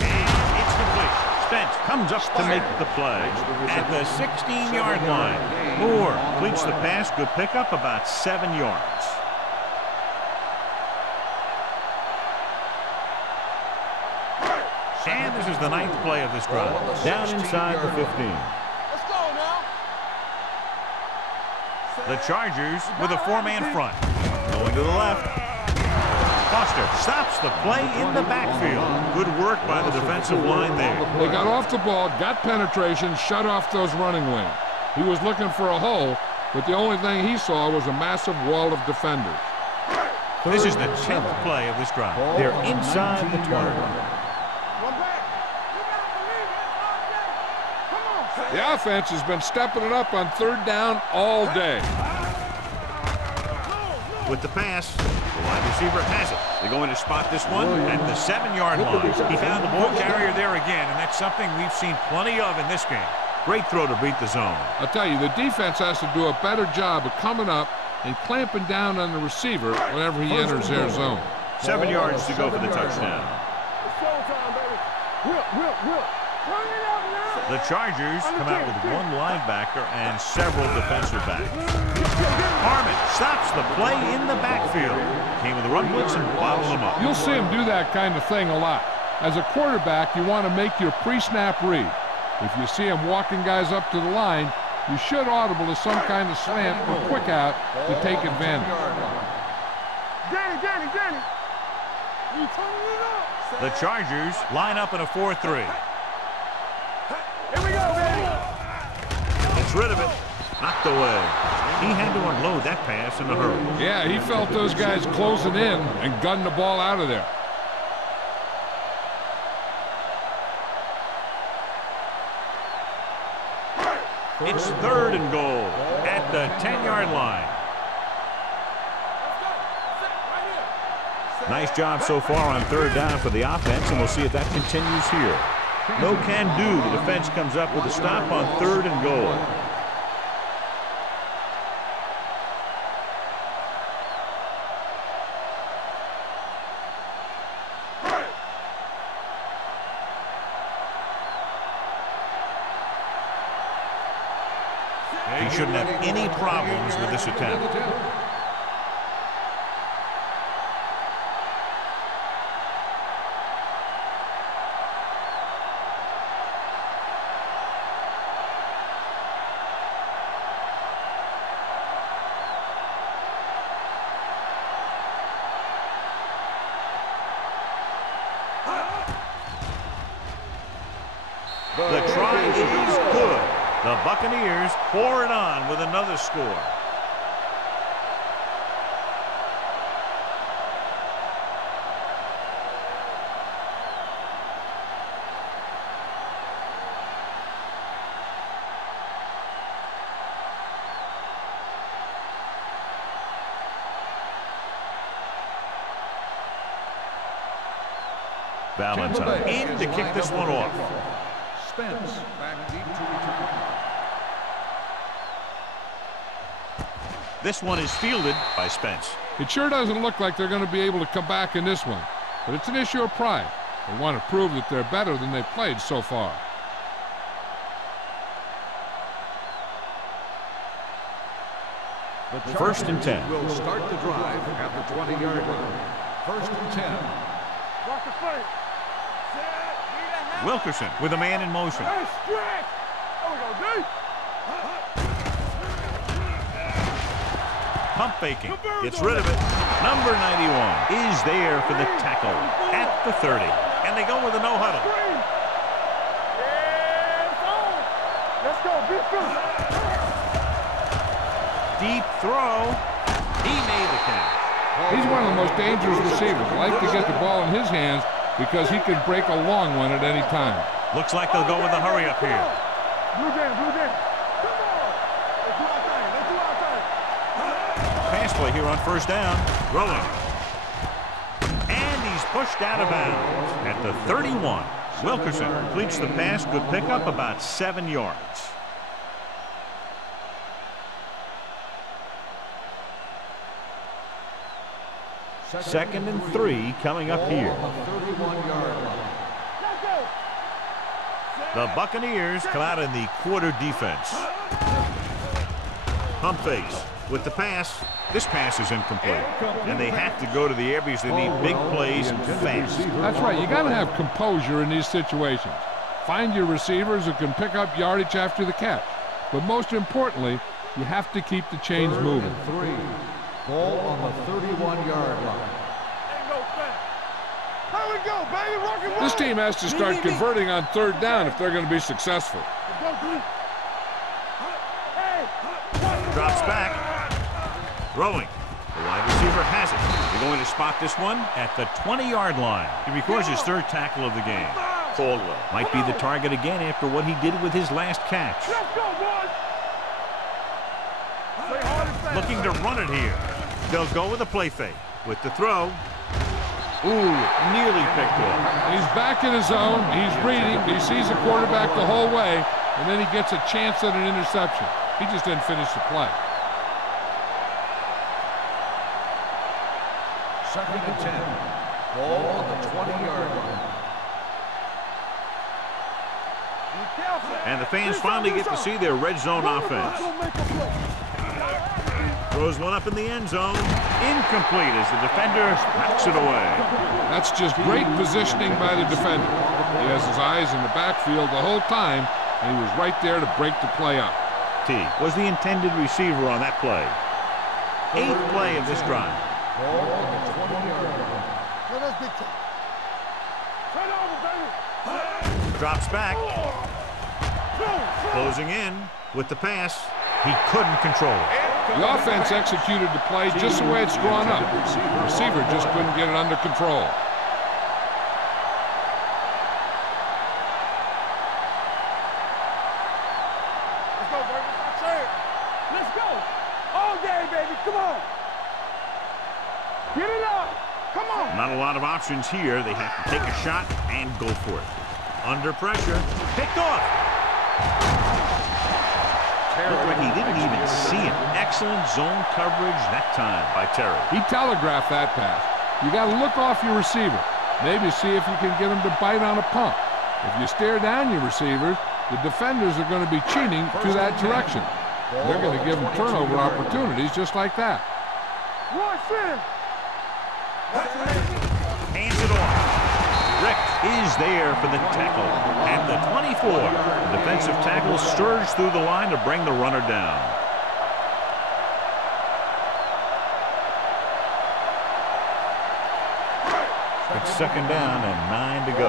And it's complete. Spence comes up to make the play at the 16-yard line. Moore completes the pass. Good pickup, about 7 yards. And this is the ninth play of this drive. Down inside the 15. Let's go now. The Chargers with a four-man front. Going to the left. Foster stops the play in the backfield. Good work by the defensive line there. They got off the ball, got penetration, shut off those running lanes. He was looking for a hole, but the only thing he saw was a massive wall of defenders. This is the 10th play of this drive. They're inside the 20. The offense has been stepping it up on third down all day. With the pass, the wide receiver has it. They're going to spot this one at the 7-yard line. He found the ball carrier there again, and that's something we've seen plenty of in this game. Great throw to beat the zone. I'll tell you, the defense has to do a better job of coming up and clamping down on the receiver whenever he enters their zone. 7 yards to go for the touchdown. It's showtime, baby. Whip. Turn it up now. The Chargers come out with one linebacker and several defensive backs. Harmon stops the play in the backfield. Came with a run blitz and bottled them up. You'll see him do that kind of thing a lot. As a quarterback, you want to make your pre-snap read. If you see him walking guys up to the line, you should audible to some kind of slant or quick out to take advantage. Danny. You turning it up. The Chargers line up in a 4-3. Here we go, baby. Gets rid of it. Knocked away. He had to unload that pass in a hurry. Yeah, he felt those guys closing in and gunned the ball out of there. It's third and goal at the 10-yard line. Nice job so far on third down for the offense, and we'll see if that continues here. No can do. The defense comes up with a stop on third and goal. He shouldn't have any problems with this attempt. The try is good. The Buccaneers pour it on with another score. Valentine in to kick this one off. Spence back deep to return. This one is fielded by Spence. It sure doesn't look like they're going to be able to come back in this one, but it's an issue of pride. They want to prove that they're better than they've played so far. The First and 10. Will start the drive at the 20-yard line. First and 10. Walk the foot. Wilkerson with a man in motion. Hey, stretch. There we go, D. Pump faking. Gets rid of it. Number 91 is there for the tackle at the 30. And they go with a no huddle. Yeah, it's on. Let's go. Be good. Deep throw. He made the catch. He's one of the most dangerous receivers. I like to get the ball in his hands because he can break a long one at any time. Looks like they'll go with a hurry up here. Blue jam, blue jam. Come on. Let's do our thing. Let's do our thing. Pass play here on first down. Rolling. And he's pushed out of bounds at the 31. Wilkerson completes the pass. Good pickup, about 7 yards. Second and 3 coming up here. The Buccaneers come out in the quarter defense. Pump fakes with the pass. This pass is incomplete. And they have to go to the air because they need big plays fast. That's right. You got to have composure in these situations. Find your receivers who can pick up yardage after the catch. But most importantly, you have to keep the chains moving. Ball on the 31-yard line. Here we go, baby. Rock and roll. This team has to start converting on third down if they're going to be successful. Drops back. Throwing. The wide receiver has it. They're going to spot this one at the 20-yard line. He records his third tackle of the game. Caldwell might be the target again after what he did with his last catch. Let's go, boys. Looking to run it here. They'll go with a play fake. With the throw. Ooh, nearly picked off. He's back in his zone. He's reading. He sees the quarterback the whole way, and then he gets a chance at an interception. He just didn't finish the play. Second and 10. Ball on the 20-yard line. And the fans finally get to see their red zone offense. Throws one up in the end zone. Incomplete as the defender knocks it away. That's just great positioning by the defender. He has his eyes in the backfield the whole time, and he was right there to break the play up. T was the intended receiver on that play. 8th play of this drive. Ball on the 20-yard line. Drops back. Closing in with the pass. He couldn't control it. The offense executed the play just the way it's drawn up. The receiver just couldn't get it under control. Let's go, baby. Let's go. All day, baby. Come on. Get it up. Come on. Not a lot of options here. They have to take a shot and go for it. Under pressure. Picked off. Looked like he didn't even see him. Excellent zone coverage that time by Terry. He telegraphed that pass. You got to look off your receiver. Maybe see if you can get him to bite on a pump. If you stare down your receivers, the defenders are going to be cheating to that direction. They're going to give them turnover opportunities just like that. Hands it off. Rick is there for the tackle at the 24. The defensive tackle surged through the line to bring the runner down. It's second down and 9 to go.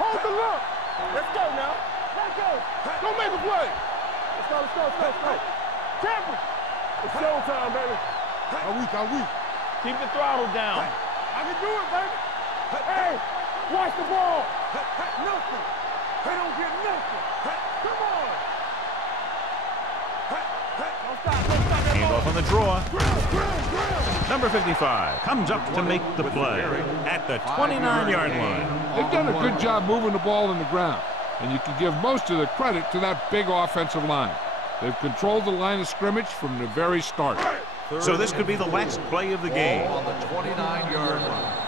Hold the look. Let's go now. Let's go. Don't make a play. Let's go, let's go, let's go, let's go. Temple. It's showtime, baby. I'm weak. Keep the throttle down. I can do it, baby. Hey, watch the ball. Nothing. They don't get nothing. Come on. Don't stop. Handoff on the draw. Number 55 comes up to make the play at the 29-yard line. They've done a good job moving the ball in the ground. and you can give most of the credit to that big offensive line. They've controlled the line of scrimmage from the very start. So this could be the last play of the game. On the 29-yard line.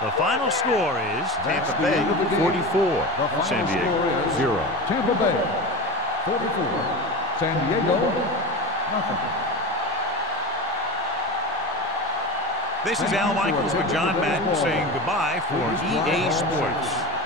The final score is Tampa Bay 44, San Diego 0. Tampa Bay 44, San Diego nothing. This is Al Michaels with John Madden saying goodbye for EA Sports.